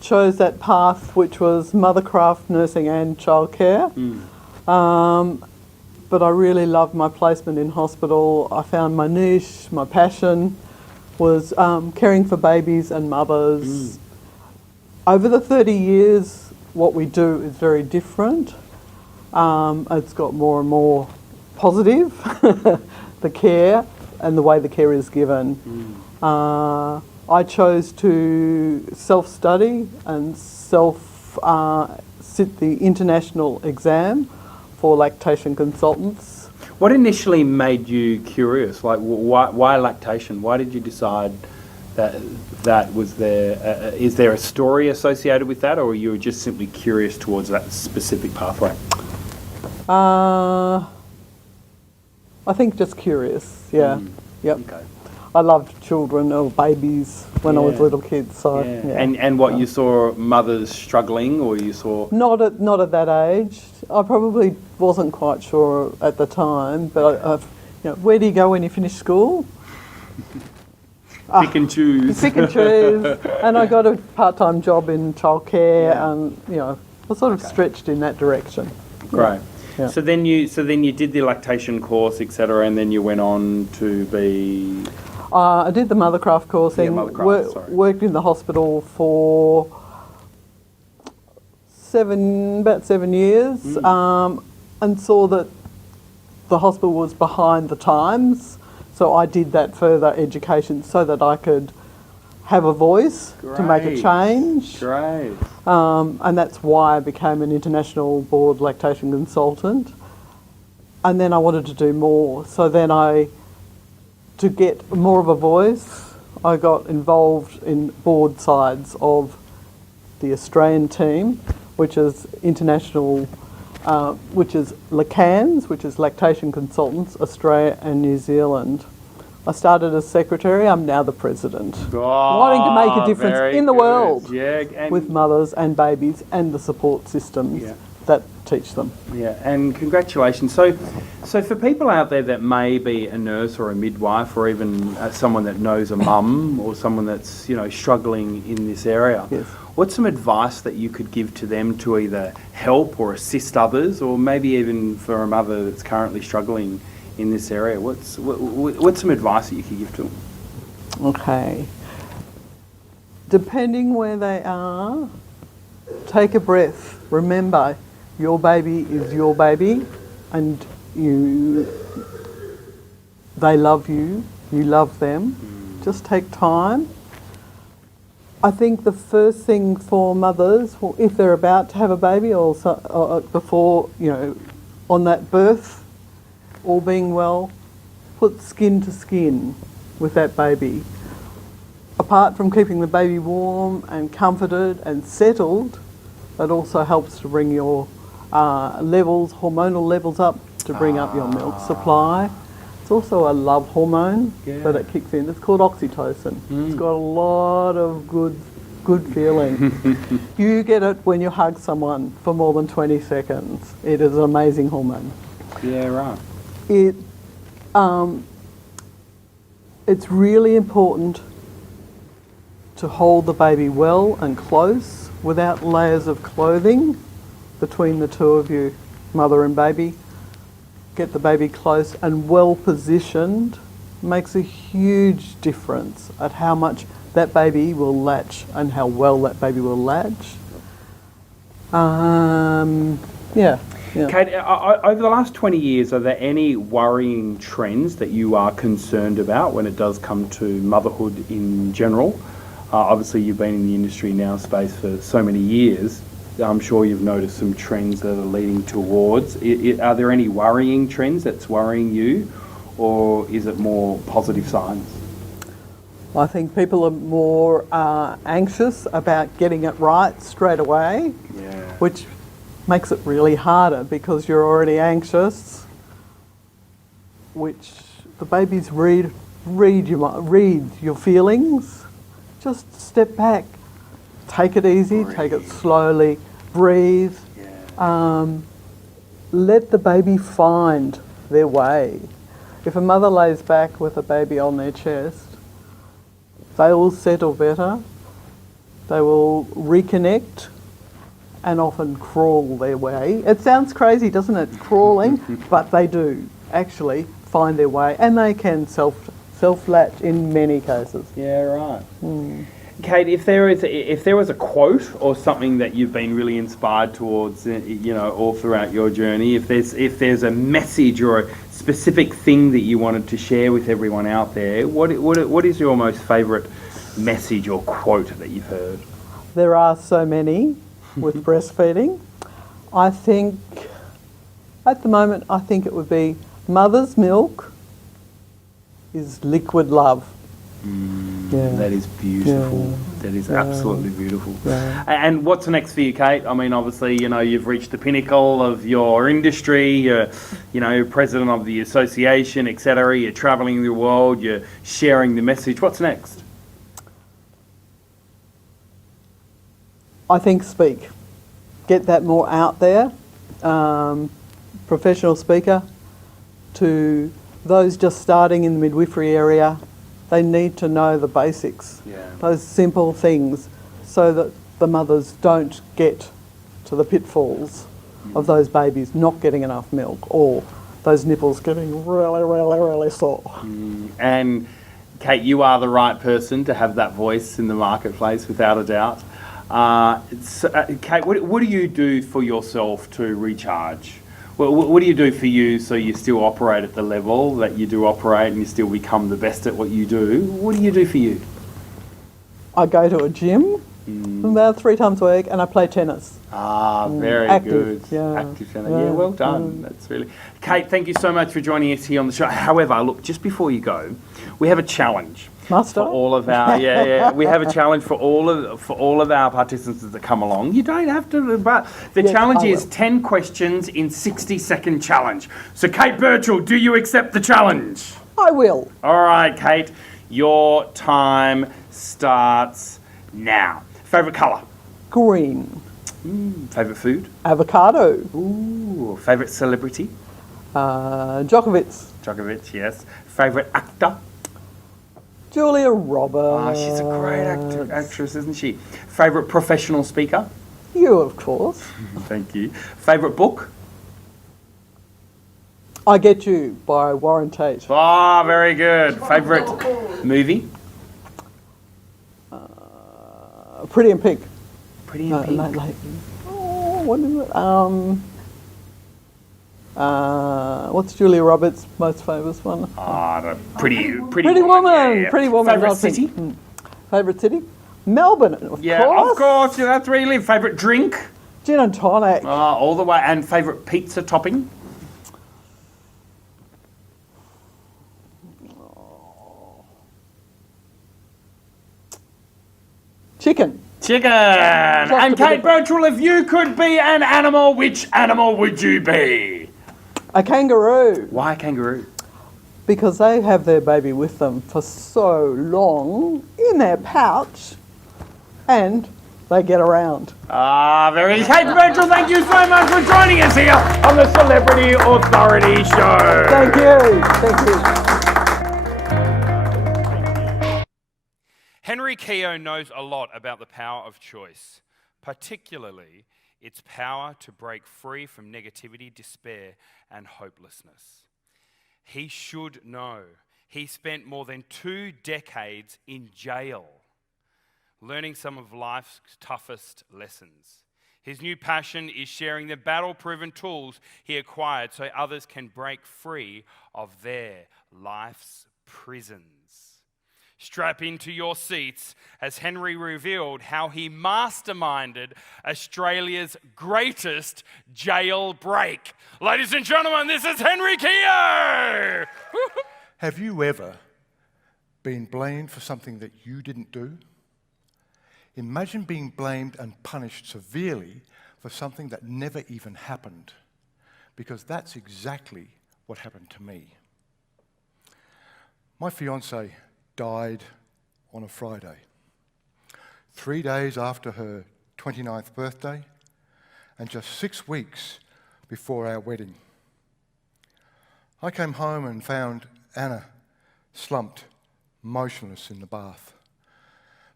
Chose that path, which was mothercraft, nursing and childcare. But I really loved my placement in hospital. I found my niche, my passion was caring for babies and mothers. Over the 30 years, what we do is very different. It's got more and more positive, the care and the way the care is given. I chose to self-study and sit the international exam for lactation consultants. What initially made you curious? Like, why lactation? Why did you decide that was there? Is there a story associated with that, or you were just simply curious towards that specific pathway? I think just curious, yeah. Yep. Okay. I loved children or babies when I was little kids. So, And what you saw mothers struggling, or you saw? Not at that age. I probably wasn't quite sure at the time, but where do you go when you finish school? Pick and choose. Pick and choose. And I got a part-time job in childcare, and I sort of stretched in that direction. Great. Yeah. So then you did the lactation course, etc., and then you went on to be. I did the mothercraft course and worked in the hospital for about 7 years, and saw that the hospital was behind the times. So I did that further education so that I could have a voice to make a change. Great. And that's why I became an international board lactation consultant. And then I wanted to do more. So then to get more of a voice, I got involved in board sides of the Australian team, which is international, which is LACANS, which is Lactation Consultants, Australia and New Zealand. I started as secretary, I'm now the president. Wanting to make a difference in the world with mothers and babies and the support systems that teach them. Yeah, and congratulations. So for people out there that may be a nurse or a midwife, or even someone that knows a mum or someone that's struggling in this area, what's some advice that you could give to them to either help or assist others, or maybe even for a mother that's currently struggling in this area? What's some advice that you could give to them? Okay. Depending where they are, take a breath. Remember, your baby is your baby, and they love you, you love them. Just take time. I think the first thing for mothers, if they're about to have a baby or before, on that birth, all being well, put skin to skin with that baby. Apart from keeping the baby warm and comforted and settled, it also helps to bring your hormonal levels up, to bring up your milk supply. It's also a love hormone that it kicks in. It's called oxytocin. It's got a lot of good feeling. You get it when you hug someone for more than 20 seconds. It is an amazing hormone. Yeah, right. It's really important to hold the baby well and close without layers of clothing between the two of you, mother and baby. Get the baby close and well positioned. Makes a huge difference at how much that baby will latch and how well that baby will latch. Yeah. Kate, over the last 20 years, are there any worrying trends that you are concerned about when it does come to motherhood in general? Obviously, you've been in the industry now space for so many years. I'm sure you've noticed some trends that are leading towards. Are there any worrying trends that's worrying you, or is it more positive signs? I think people are more anxious about getting it right straight away, which makes it really harder because you're already anxious, which the babies read your feelings. Just step back, take it easy, take it slowly, breathe. Let the baby find their way. If a mother lays back with a baby on their chest, they will settle better, they will reconnect and often crawl their way. It sounds crazy, doesn't it, crawling? But they do actually find their way, and they can self-latch in many cases. Yeah, right. Kate, if there was a quote or something that you've been really inspired towards, all throughout your journey, if there's a message or a specific thing that you wanted to share with everyone out there, what is your most favourite message or quote that you've heard? There are so many with breastfeeding. I think, at the moment, it would be mother's milk is liquid love. That is beautiful. That is absolutely beautiful. And what's next for you, Kate? I mean, obviously, you've reached the pinnacle of your industry. You're president of the association, etc. You're travelling the world. You're sharing the message. What's next? I think speak. Get that more out there. Professional speaker. To those just starting in the midwifery area, they need to know the basics, those simple things, so that the mothers don't get to the pitfalls of those babies not getting enough milk or those nipples getting really, really, really sore. And Kate, you are the right person to have that voice in the marketplace, without a doubt. Kate, what do you do for yourself to recharge? What do you do for you so you still operate at the level that you do operate and you still become the best at what you do? What do you do for you? I go to a gym about 3 times a week and I play tennis. Very active, good. Active tennis. Yeah, well done. That's really... Kate, thank you so much for joining us here on the show. However, look, just before you go, we have a challenge. For all of our we have a challenge for all of our participants that come along. You don't have to, but the challenge is 10 questions in 60-second challenge. So Kate Birchell, do you accept the challenge? I will. All right, Kate, your time starts now. Favorite colour? Green. Favorite food? Avocado. Ooh. Favorite celebrity? Djokovic. Djokovic, yes. Favorite actor? Julia Roberts. Ah, she's a great actress, isn't she? Favourite professional speaker? You, of course. Thank you. Favourite book? I Get You by Warren Tate. Ah, very good. Favourite movie? Pretty in Pink. Pretty in Pink. Oh, what is it? What's Julia Roberts' most famous one? Pretty Woman. Yeah. Pretty Woman. Favourite city? Favourite city? Melbourne, of course. Of course. Yeah, that's where you live. Favourite drink? Gin and tonic. All the way. And favourite pizza topping? Chicken. And Kate Birchell, if you could be an animal, which animal would you be? A kangaroo. Why a kangaroo? Because they have their baby with them for so long in their pouch and they get around. Very. Kate Birchell, thank you so much for joining us here on the Celebrity Authority Show. Thank you. Thank you. Henry Keogh knows a lot about the power of choice, particularly its power to break free from negativity, despair, and hopelessness. He should know. He spent more than 2 decades in jail, learning some of life's toughest lessons. His new passion is sharing the battle-proven tools he acquired so others can break free of their life's prisons. Strap into your seats as Henry revealed how he masterminded Australia's greatest jailbreak. Ladies and gentlemen, this is Henry Keogh! Have you ever been blamed for something that you didn't do? Imagine being blamed and punished severely for something that never even happened, because that's exactly what happened to me. My fiancée died on a Friday, 3 days after her 29th birthday and just 6 weeks before our wedding. I came home and found Anna slumped, motionless in the bath.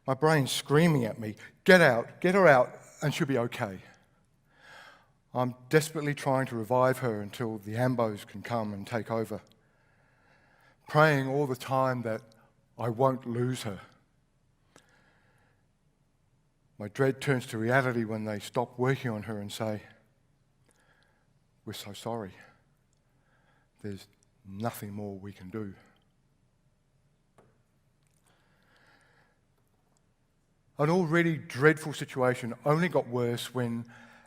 My brain screaming at me, get out, get her out, and she'll be okay. I'm desperately trying to revive her until the ambos can come and take over, praying all the time that I won't lose her. My dread turns to reality when they stop working on her and say, we're so sorry. There's nothing more we can do. An already dreadful situation only got worse when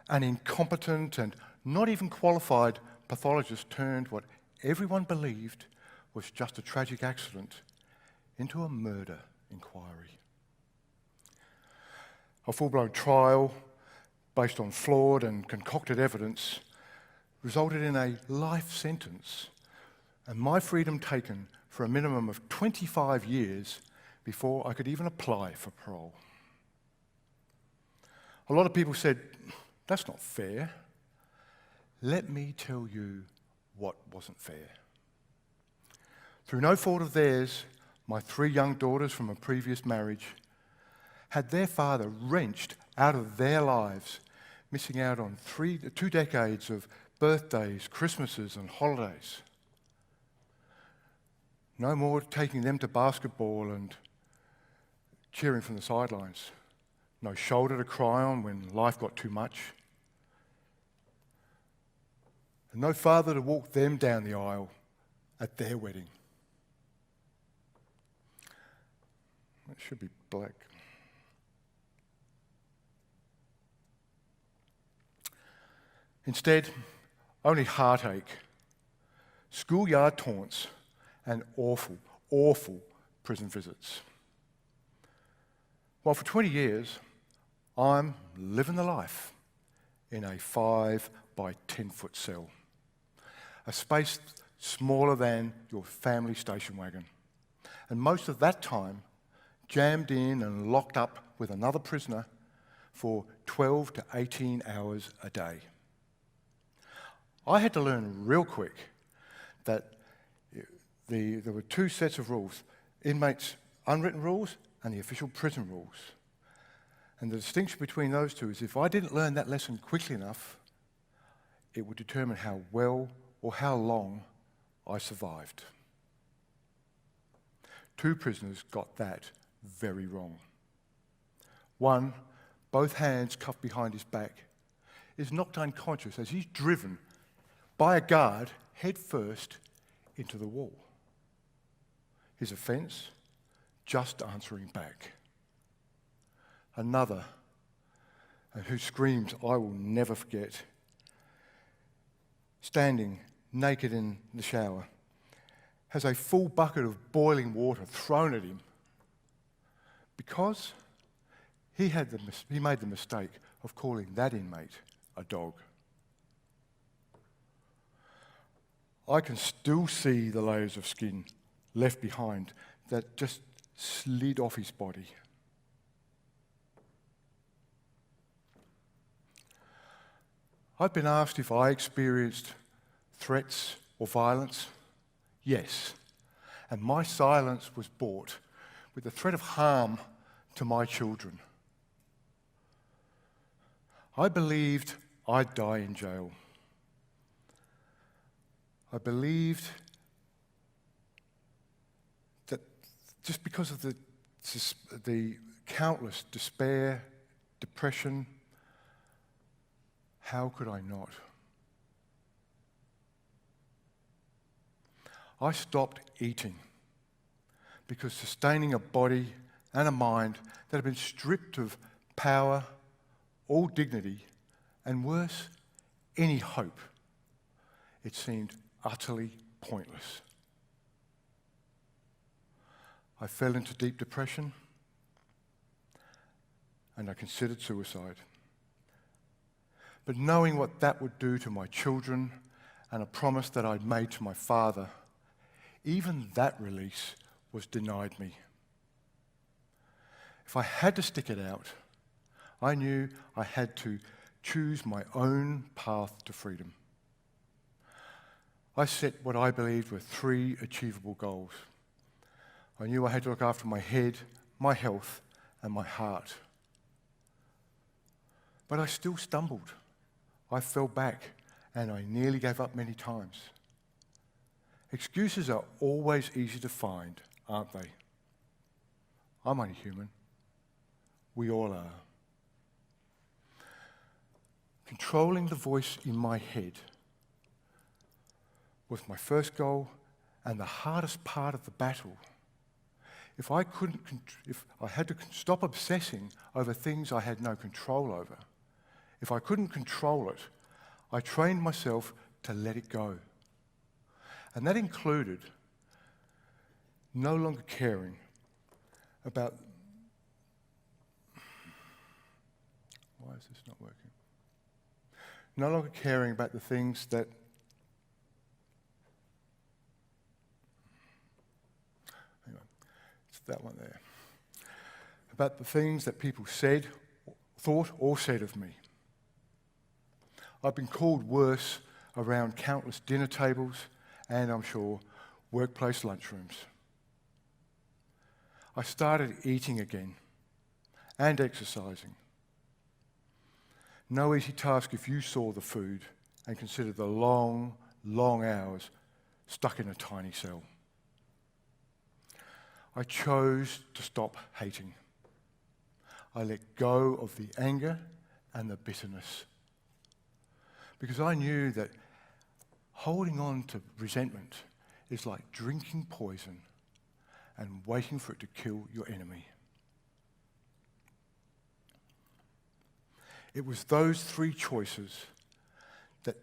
an incompetent and not even qualified pathologist turned what everyone believed was just a tragic accident into a murder inquiry. A full-blown trial based on flawed and concocted evidence resulted in a life sentence and my freedom taken for a minimum of 25 years before I could even apply for parole. A lot of people said, that's not fair. Let me tell you what wasn't fair. Through no fault of theirs, my 3 young daughters from a previous marriage had their father wrenched out of their lives, missing out on 2 decades of birthdays, Christmases, and holidays. No more taking them to basketball and cheering from the sidelines. No shoulder to cry on when life got too much. And no father to walk them down the aisle at their wedding. It should be black. Instead, only heartache, schoolyard taunts, and awful, awful prison visits. Well, for 20 years, I'm living the life in a 5 by 10 foot cell, a space smaller than your family station wagon. And most of that time, jammed in and locked up with another prisoner for 12 to 18 hours a day. I had to learn real quick that there were 2 sets of rules. Inmates unwritten rules and the official prison rules. And the distinction between those two is if I didn't learn that lesson quickly enough, it would determine how well or how long I survived. 2 prisoners got that very wrong. One, both hands cuffed behind his back, is knocked unconscious as he's driven by a guard head first into the wall. His offence, just answering back. Another, and who screams I will never forget, standing naked in the shower, has a full bucket of boiling water thrown at him because he made the mistake of calling that inmate a dog. I can still see the layers of skin left behind that just slid off his body. I've been asked if I experienced threats or violence. Yes, and my silence was bought with the threat of harm to my children. I believed I'd die in jail. I believed that just because of the countless despair, depression, how could I not? I stopped eating because sustaining a body and a mind that had been stripped of power, all dignity, and worse, any hope, it seemed utterly pointless. I fell into deep depression and I considered suicide. But knowing what that would do to my children and a promise that I'd made to my father, even that release was denied me. If I had to stick it out, I knew I had to choose my own path to freedom. I set what I believed were 3 achievable goals. I knew I had to look after my head, my health, and my heart. But I still stumbled. I fell back, and I nearly gave up many times. Excuses are always easy to find, aren't they? I'm only human. We all are. Controlling the voice in my head was my first goal and the hardest part of the battle. If I had to stop obsessing over things I had no control over, if I couldn't control it, I trained myself to let it go. And that included no longer caring about... Why is this not working? No longer caring about the things that... Hang on, it's that one there. About the things that people said, thought or said of me. I've been called worse around countless dinner tables and, I'm sure, workplace lunchrooms. I started eating again and exercising. No easy task if you saw the food and considered the long, long hours stuck in a tiny cell. I chose to stop hating. I let go of the anger and the bitterness because I knew that holding on to resentment is like drinking poison and waiting for it to kill your enemy. It was those 3 choices that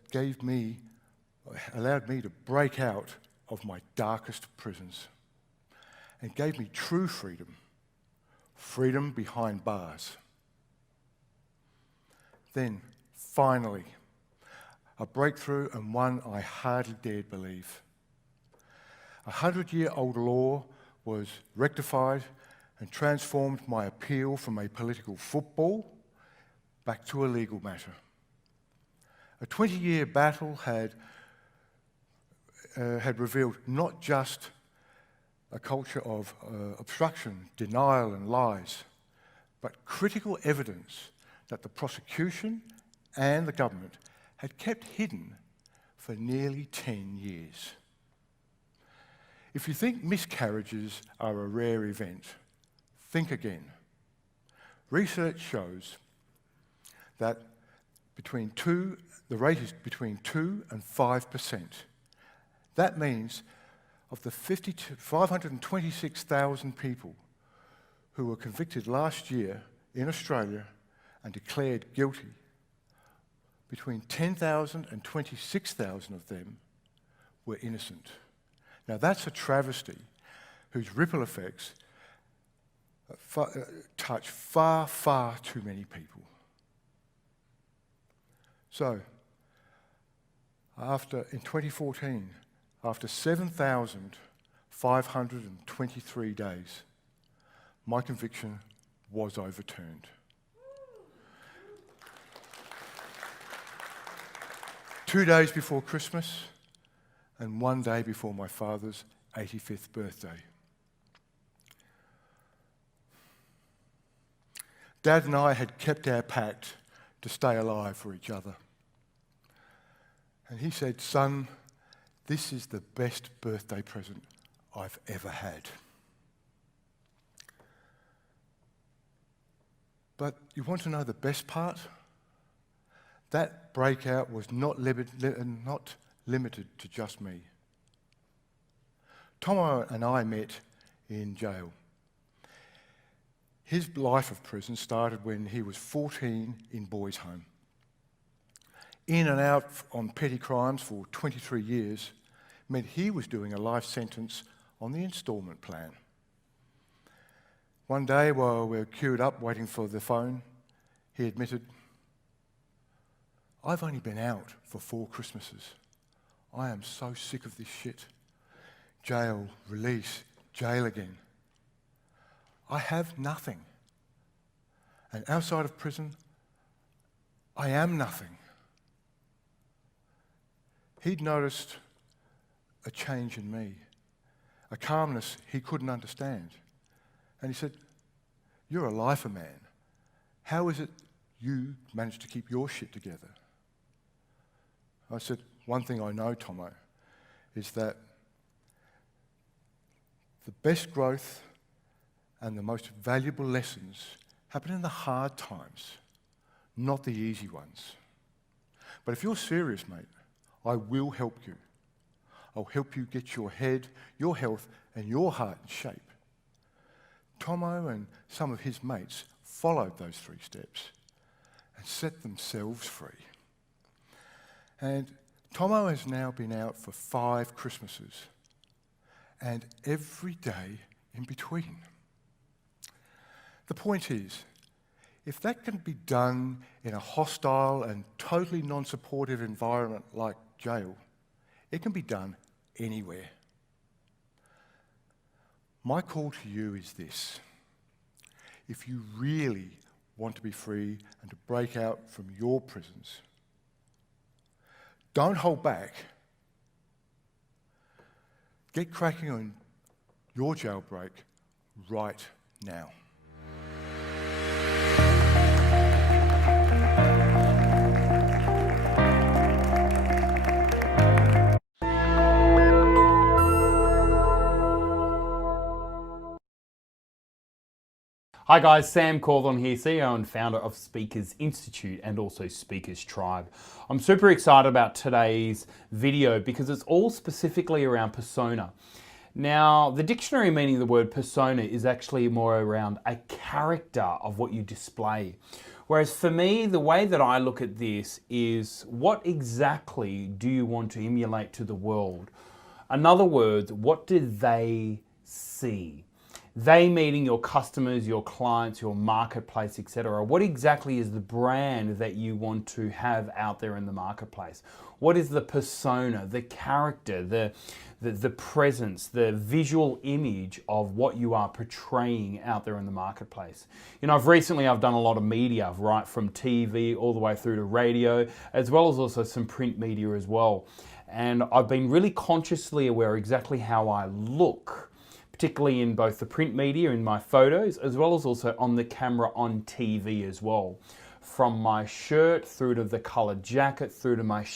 allowed me to break out of my darkest prisons and gave me true freedom, freedom behind bars. Then, finally, a breakthrough and one I hardly dared believe. 100-year-old law was rectified and transformed my appeal from a political football back to a legal matter. A 20-year battle had revealed not just a culture of obstruction, denial and lies, but critical evidence that the prosecution and the government had kept hidden for nearly 10 years. If you think miscarriages are a rare event, think again. Research shows that the rate is between 2 and 5%. That means of the 526,000 people who were convicted last year in Australia and declared guilty, between 10,000 and 26,000 of them were innocent. Now that's a travesty whose ripple effects touch far, far too many people. So, in 2014, after 7,523 days, my conviction was overturned. 2 days before Christmas and 1 day before my father's 85th birthday. Dad and I had kept our pact to stay alive for each other. And he said, "Son, this is the best birthday present I've ever had." But you want to know the best part? That breakout was not limited to just me. Tomo and I met in jail. His life of prison started when he was 14 in boys' home. In and out on petty crimes for 23 years meant he was doing a life sentence on the instalment plan. One day while we were queued up waiting for the phone, he admitted, "I've only been out for 4 Christmases. I am so sick of this shit. Jail, release, jail again. I have nothing. And outside of prison, I am nothing." He'd noticed a change in me, a calmness he couldn't understand. And he said, "You're a lifer, man. How is it you managed to keep your shit together?" I said, "One thing I know, Tomo, is that the best growth and the most valuable lessons happen in the hard times, not the easy ones. But if you're serious, mate, I will help you. I'll help you get your head, your health, and your heart in shape." Tomo and some of his mates followed those 3 steps and set themselves free. And Tomo has now been out for 5 Christmases and every day in between. The point is, if that can be done in a hostile and totally non-supportive environment like jail, it can be done anywhere. My call to you is this: if you really want to be free and to break out from your prisons, don't hold back. Get cracking on your jailbreak right now. Hi guys, Sam Cawthorn here, CEO and founder of Speakers Institute and also Speakers Tribe. I'm super excited about today's video because it's all specifically around persona. Now, the dictionary meaning of the word persona is actually more around a character of what you display. Whereas for me, the way that I look at this is, what exactly do you want to emulate to the world? In other words, what do they see? They meaning your customers, your clients, your marketplace, etc. What exactly is the brand that you want to have out there in the marketplace? What is the persona, the character, the presence, the visual image of what you are portraying out there in the marketplace? You know, I've done a lot of media, right from TV all the way through to radio, as well as also some print media as well. And I've been really consciously aware exactly how I look, particularly in both the print media, in my photos, as well as also on the camera on TV as well. From my shirt through to the coloured jacket, through to my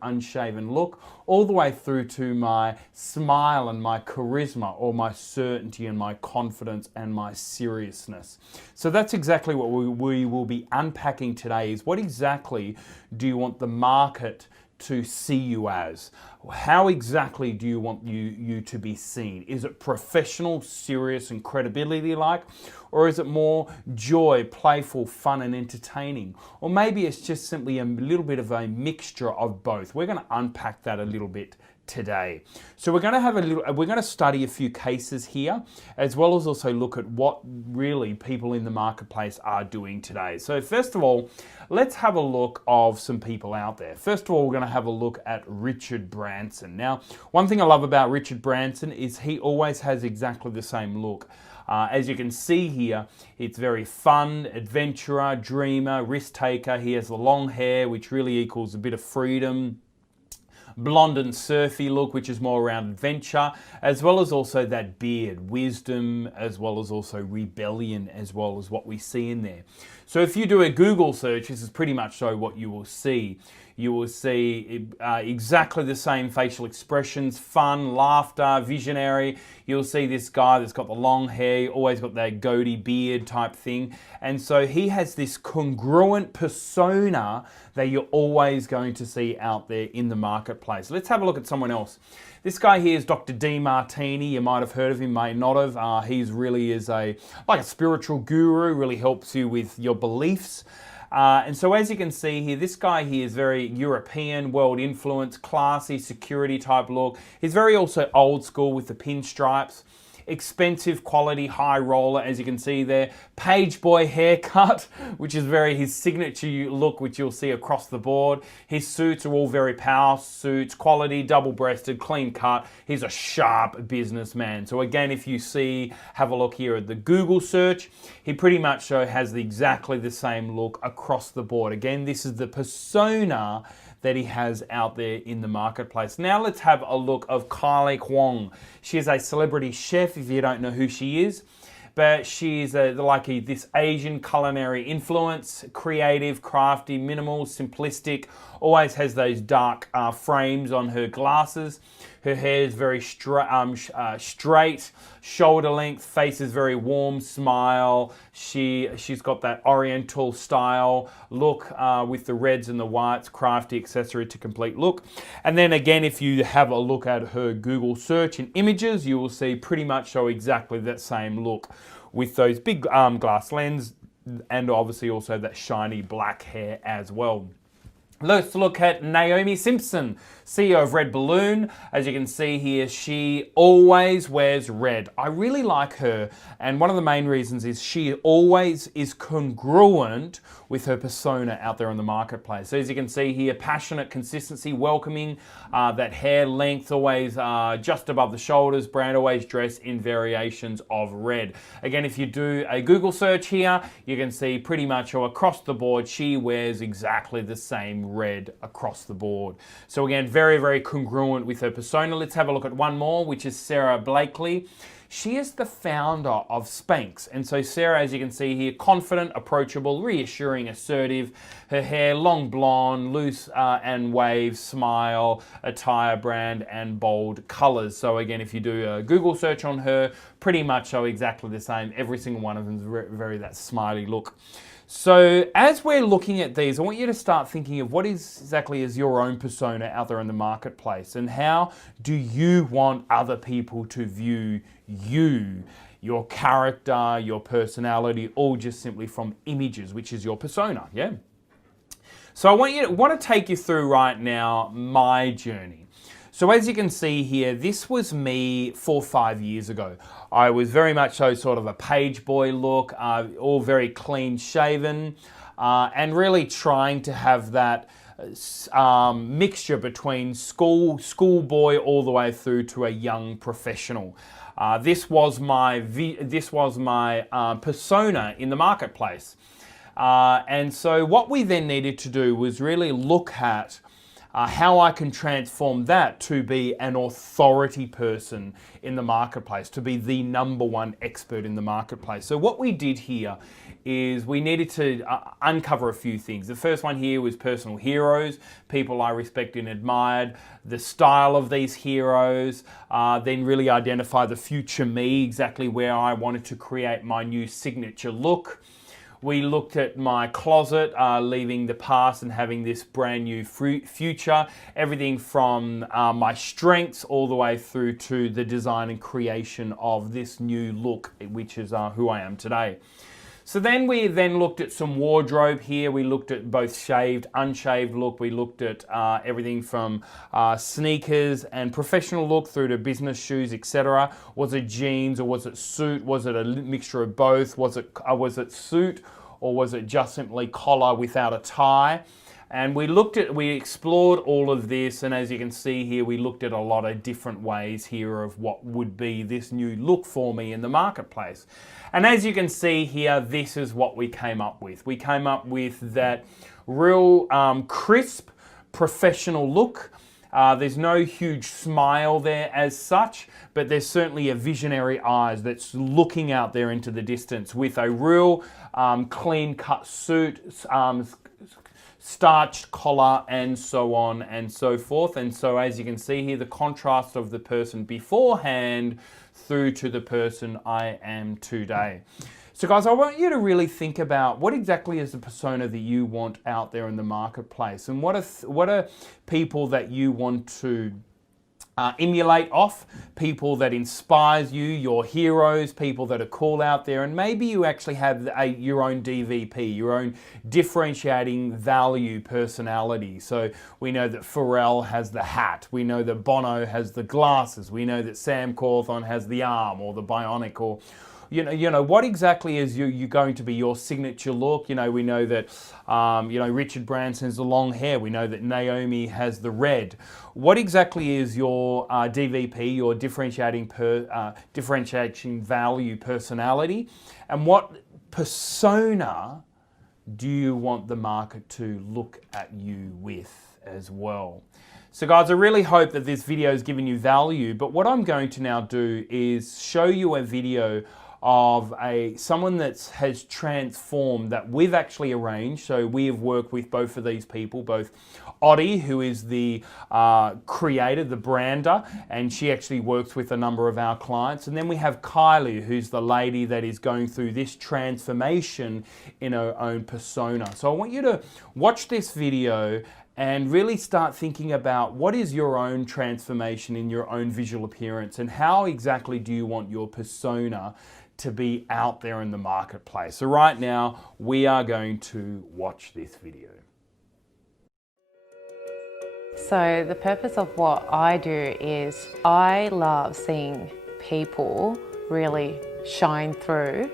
unshaven look, all the way through to my smile and my charisma, or my certainty and my confidence and my seriousness. So that's exactly what we will be unpacking today, is what exactly do you want the market to see you as? How exactly do you want you to be seen? Is it professional, serious and credibility like? Or is it more joy, playful, fun and entertaining? Or maybe it's just simply a little bit of a mixture of both. We're going to unpack that a little bit today. So we're going to study a few cases here, as well as also look at what really people in the marketplace are doing today. So first of all, let's have a look of some people out there. First of all, we're going to have a look at Richard Branson. Now, one thing I love about Richard Branson is he always has exactly the same look. As you can see here, it's very fun, adventurer, dreamer, risk taker. He has the long hair, which really equals a bit of freedom. Blonde and surfy look, which is more around adventure, as well as also that beard, wisdom, as well as also rebellion, as well as what we see in there. So if you do a Google search, this is pretty much so what you will see. You will see exactly the same facial expressions, fun, laughter, visionary. You'll see this guy that's got the long hair, always got that goatee beard type thing. And so he has this congruent persona that you're always going to see out there in the marketplace. Let's have a look at someone else. This guy here is Dr. Demartini. You might have heard of him, may not have. He's really is like a spiritual guru, really helps you with your beliefs. And so as you can see here, this guy here is very European, world influence, classy, security type look. He's very also old school with the pinstripes. Expensive quality, high roller, as you can see there. Page boy haircut, which is very his signature look, which you'll see across the board. His suits are all very power suits, quality, double-breasted, clean cut. He's a sharp businessman. So again, if you have a look here at the Google search, he pretty much has exactly the same look across the board. Again, this is the persona that he has out there in the marketplace. Now let's have a look of Kylie Huang. She is a celebrity chef, if you don't know who she is. But she's this Asian culinary influence, creative, crafty, minimal, simplistic, always has those dark frames on her glasses. Her hair is very straight, shoulder length, face is very warm, smile. She's got that oriental style look with the reds and the whites, crafty accessory to complete look. And then again, if you have a look at her Google search and images, you will see pretty much exactly that same look with those big glass lens and obviously also that shiny black hair as well. Let's look at Naomi Simpson, CEO of Red Balloon. As you can see here, she always wears red. I really like her, and one of the main reasons is she always is congruent with her persona out there in the marketplace. So as you can see here, passionate, consistency, welcoming, that hair length always just above the shoulders, brand always dressed in variations of red. Again, if you do a Google search here, you can see pretty much across the board, she wears exactly the same red across the board. So again, very, very congruent with her persona. Let's have a look at one more, which is Sarah Blakely. She is the founder of Spanx. And so Sarah, as you can see here, confident, approachable, reassuring, assertive. Her hair, long blonde, loose and wave, smile, attire brand, and bold colors. So again, if you do a Google search on her, pretty much exactly the same. Every single one of them is very that smiley look. So as we're looking at these, I want you to start thinking of what exactly is your own persona out there in the marketplace, and how do you want other people to view you, your character, your personality, all just simply from images, which is your persona, yeah? So I want to take you through right now my journey. So as you can see here, this was me 4 or 5 years ago. I was very much so sort of a page boy look, all very clean shaven, and really trying to have that mixture between schoolboy all the way through to a young professional. This was my persona in the marketplace. And so what we then needed to do was really look at how I can transform that to be an authority person in the marketplace, to be the #1 expert in the marketplace. So what we did here is we needed to uncover a few things. The first one here was personal heroes, people I respected and admired, the style of these heroes, then really identify the future me, exactly where I wanted to create my new signature look. We looked at my closet, leaving the past and having this brand new future, everything from my strengths all the way through to the design and creation of this new look, which is who I am today. So then we looked at some wardrobe here. We looked at both shaved, unshaved look. We looked at everything from sneakers and professional look through to business shoes, etc. Was it jeans or was it suit? Was it a mixture of both? Was it suit or was it just simply collar without a tie? And we explored all of this, and as you can see here, we looked at a lot of different ways here of what would be this new look for me in the marketplace. And as you can see here, this is what we came up with. We came up with that real crisp, professional look. There's no huge smile there as such, but there's certainly a visionary eyes that's looking out there into the distance with a real clean-cut suit, starched collar, and so on and so forth. And so as you can see here, the contrast of the person beforehand through to the person I am today. So guys, I want you to really think about what exactly is the persona that you want out there in the marketplace, and what are people that you want to emulate off, people that inspires you, your heroes, people that are cool out there, and maybe you actually have your own DVP, your own differentiating value personality. So we know that Pharrell has the hat, we know that Bono has the glasses, we know that Sam Cawthon has the arm or the bionic, or you know, what exactly is you going to be your signature look? You know, we know that, Richard Branson has the long hair. We know that Naomi has the red. What exactly is your DVP, your differentiating value personality? And what persona do you want the market to look at you with as well? So guys, I really hope that this video has given you value, but what I'm going to now do is show you a video of someone that has transformed, that we've actually arranged. So we have worked with both of these people, both Oddie, who is the creator, the brander, and she actually works with a number of our clients. And then we have Kylie, who's the lady that is going through this transformation in her own persona. So I want you to watch this video and really start thinking about what is your own transformation in your own visual appearance, and how exactly do you want your persona to be out there in the marketplace. So right now, we are going to watch this video. So the purpose of what I do is I love seeing people really shine through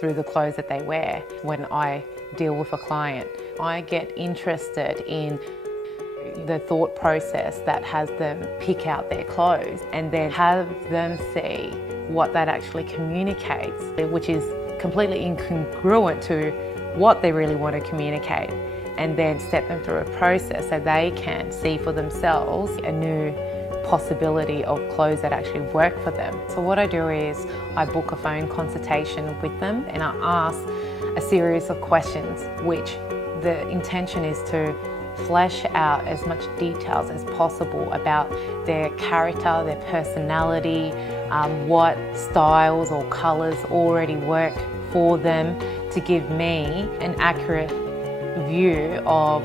the clothes that they wear. When I deal with a client, I get interested in the thought process that has them pick out their clothes, and then have them see what that actually communicates, which is completely incongruent to what they really want to communicate, and then step them through a process so they can see for themselves a new possibility of clothes that actually work for them. So what I do is I book a phone consultation with them, and I ask a series of questions, which the intention is to flesh out as much details as possible about their character, their personality, what styles or colours already work for them, to give me an accurate view of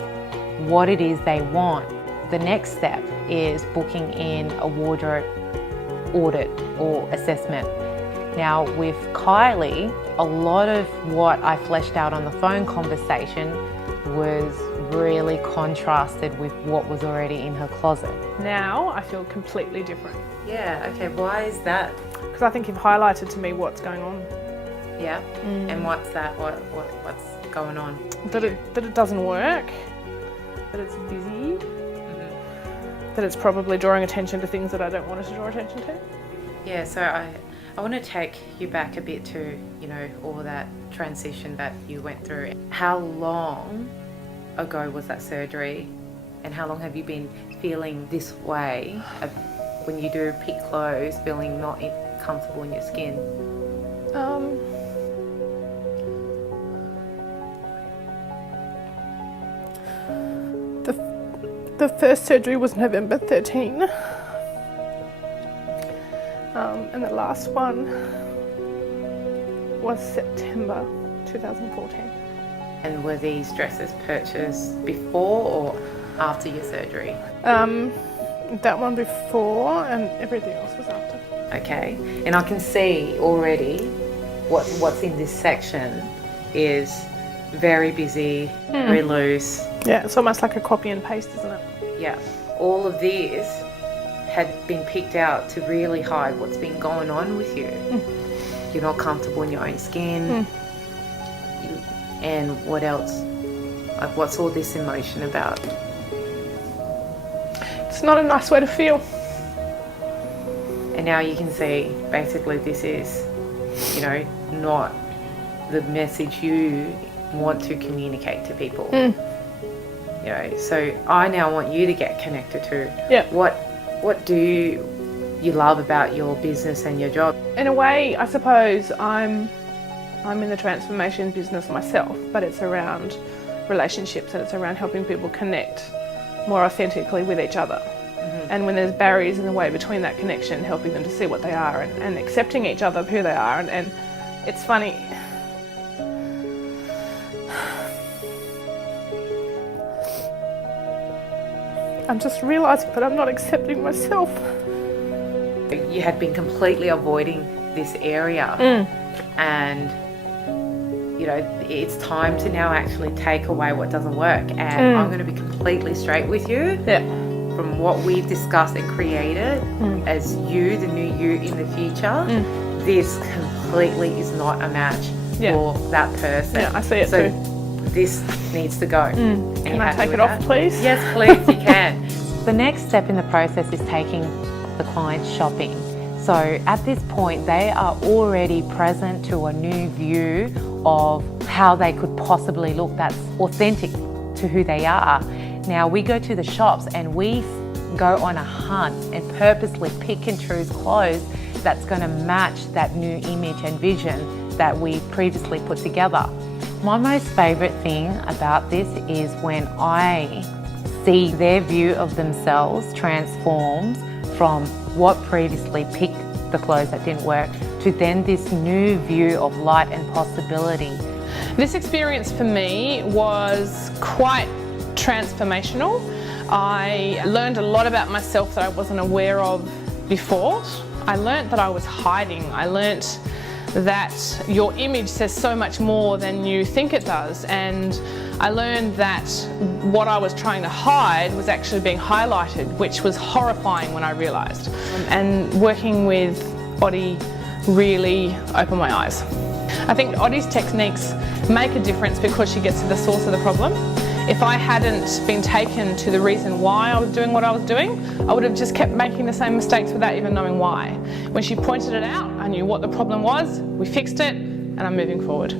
what it is they want. The next step is booking in a wardrobe audit or assessment. Now with Kylie, a lot of what I fleshed out on the phone conversation was really contrasted with what was already in her closet. Now I feel completely different. Yeah, okay, why is that? Because I think you've highlighted to me what's going on. Yeah, and what's that? What's going on? That it doesn't work, that it's busy, that it's probably drawing attention to things that I don't want it to draw attention to. Yeah, so I want to take you back a bit to, all that transition that you went through. How long ago was that surgery, And how long have you been feeling this way when you do pick clothes, feeling not comfortable in your skin? The first surgery was November 13, and the last one was September 2014. And were these dresses purchased before or after your surgery? That one before and everything else was after. Okay, and I can see already what's in this section is very busy, very loose. Yeah, it's almost like a copy and paste, isn't it? Yeah, all of these had been picked out to really hide what's been going on with you. You're not comfortable in your own skin. And what else? Like, what's all this emotion about? It's not a nice way to feel. And now you can see, basically, this is, you know, not the message you want to communicate to people. You know, so I now want you to get connected to what do you love about your business and your job? In a way, I suppose I'm in the transformation business myself, but it's around relationships and it's around helping people connect more authentically with each other. And when there's barriers in the way between that connection, helping them to see what they are and accepting each other who they are. And it's funny. I'm just realising that I'm not accepting myself. You had been completely avoiding this area and you know, it's time to now actually take away what doesn't work. And I'm going to be completely straight with you. From what we've discussed and created as you, the new you in the future, this completely is not a match for that person. Yeah, I see it too. This needs to go. Can I take it off, please? Yes, please, you can. The next step in the process is taking the client shopping. So at this point, they are already present to a new view of how they could possibly look that's authentic to who they are. Now we go to the shops and we go on a hunt and purposely pick and choose clothes that's going to match that new image and vision that we previously put together. My most favourite thing about this is when I see their view of themselves transforms from what previously picked the clothes that didn't work to then this new view of light and possibility. This experience for me was quite transformational. I learned a lot about myself that I wasn't aware of before. I learned that I was hiding. I learned that your image says so much more than you think it does, and I learned that what I was trying to hide was actually being highlighted, which was horrifying when I realised. And working with Oddie really opened my eyes. I think Oddie's techniques make a difference because she gets to the source of the problem. If I hadn't been taken to the reason why I was doing what I was doing, I would have just kept making the same mistakes without even knowing why. When she pointed it out, I knew what the problem was, we fixed it, and I'm moving forward.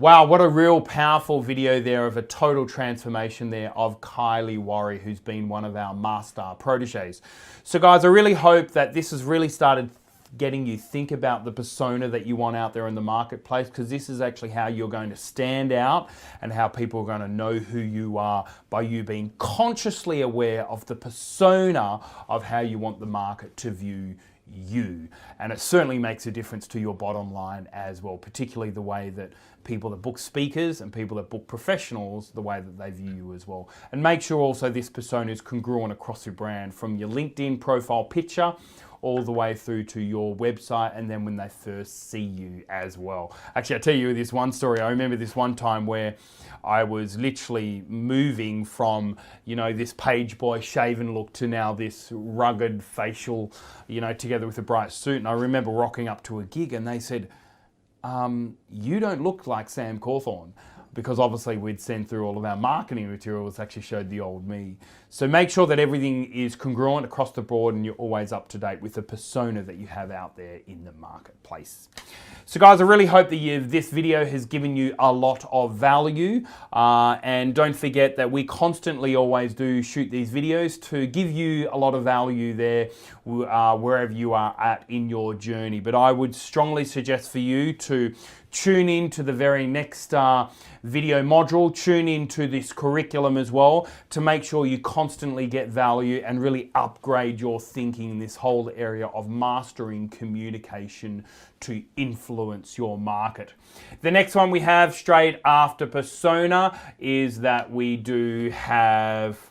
Wow, what a real powerful video there of a total transformation there of Kylie Worry, who's been one of our master proteges. So guys, I really hope that this has really started getting you think about the persona that you want out there in the marketplace, because this is actually how you're going to stand out and how people are going to know who you are, by you being consciously aware of the persona of how you want the market to view you. And it certainly makes a difference to your bottom line as well, particularly the way that people that book speakers and people that book professionals, the way that they view you as well. And make sure also this persona is congruent across your brand, from your LinkedIn profile picture all the way through to your website, and then when they first see you as well. Actually, I'll tell you this one story. I remember this one time where I was literally moving from, you know, this page boy shaven look to now this rugged facial, you know, together with a bright suit. And I remember rocking up to a gig and they said, you don't look like Sam Cawthorn. because obviously we'd send through all of our marketing material, which actually showed the old me. So make sure that everything is congruent across the board and you're always up to date with the persona that you have out there in the marketplace. So guys, I really hope that this video has given you a lot of value, and don't forget that we constantly always do shoot these videos to give you a lot of value there wherever you are at in your journey. But I would strongly suggest for you to tune in to the very next video module, tune into this curriculum as well, to make sure you constantly get value and really upgrade your thinking in this whole area of mastering communication to influence your market. The next one we have straight after persona is that we do have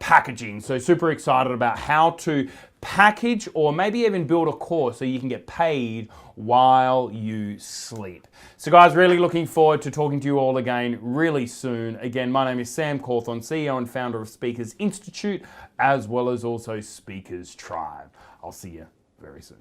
packaging. So super excited about how to package or maybe even build a course so you can get paid while you sleep. So guys, really looking forward to talking to you all again really soon. Again, my name is Sam Cawthorne, CEO and founder of Speakers Institute, as well as also Speakers Tribe. I'll see you very soon.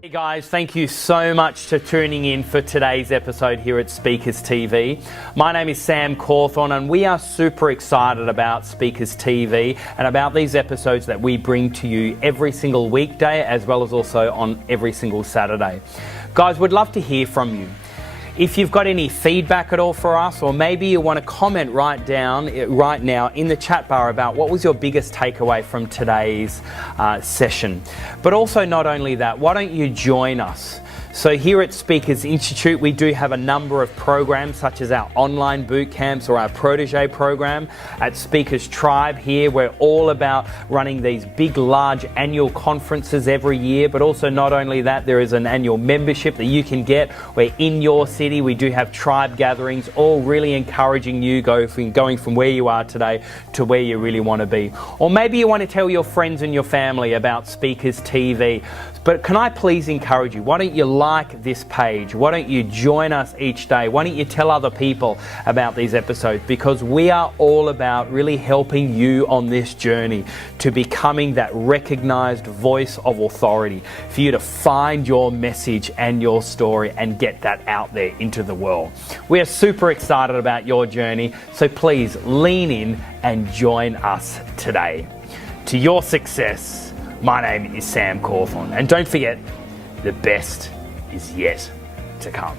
Hey guys, thank you so much for tuning in for today's episode here at Speakers TV. My name is Sam Cawthorne and we are super excited about Speakers TV and about these episodes that we bring to you every single weekday as well as also on every single Saturday. Guys, we'd love to hear from you. If you've got any feedback at all for us, or maybe you want to comment right now in the chat bar about what was your biggest takeaway from today's session. But also not only that, why don't you join us? So here at Speakers Institute, we do have a number of programs such as our online boot camps or our protege program. At Speakers Tribe here, we're all about running these big, large annual conferences every year, but also not only that, there is an annual membership that you can get where in your city we do have tribe gatherings, all really encouraging you going from where you are today to where you really want to be. Or maybe you want to tell your friends and your family about Speakers TV. But can I please encourage you, why don't you like this page? Why don't you join us each day? Why don't you tell other people about these episodes? Because we are all about really helping you on this journey to becoming that recognized voice of authority, for you to find your message and your story and get that out there into the world. We are super excited about your journey, so please lean in and join us today. To your success, my name is Sam Cawthorne, and don't forget, the best is yet to come.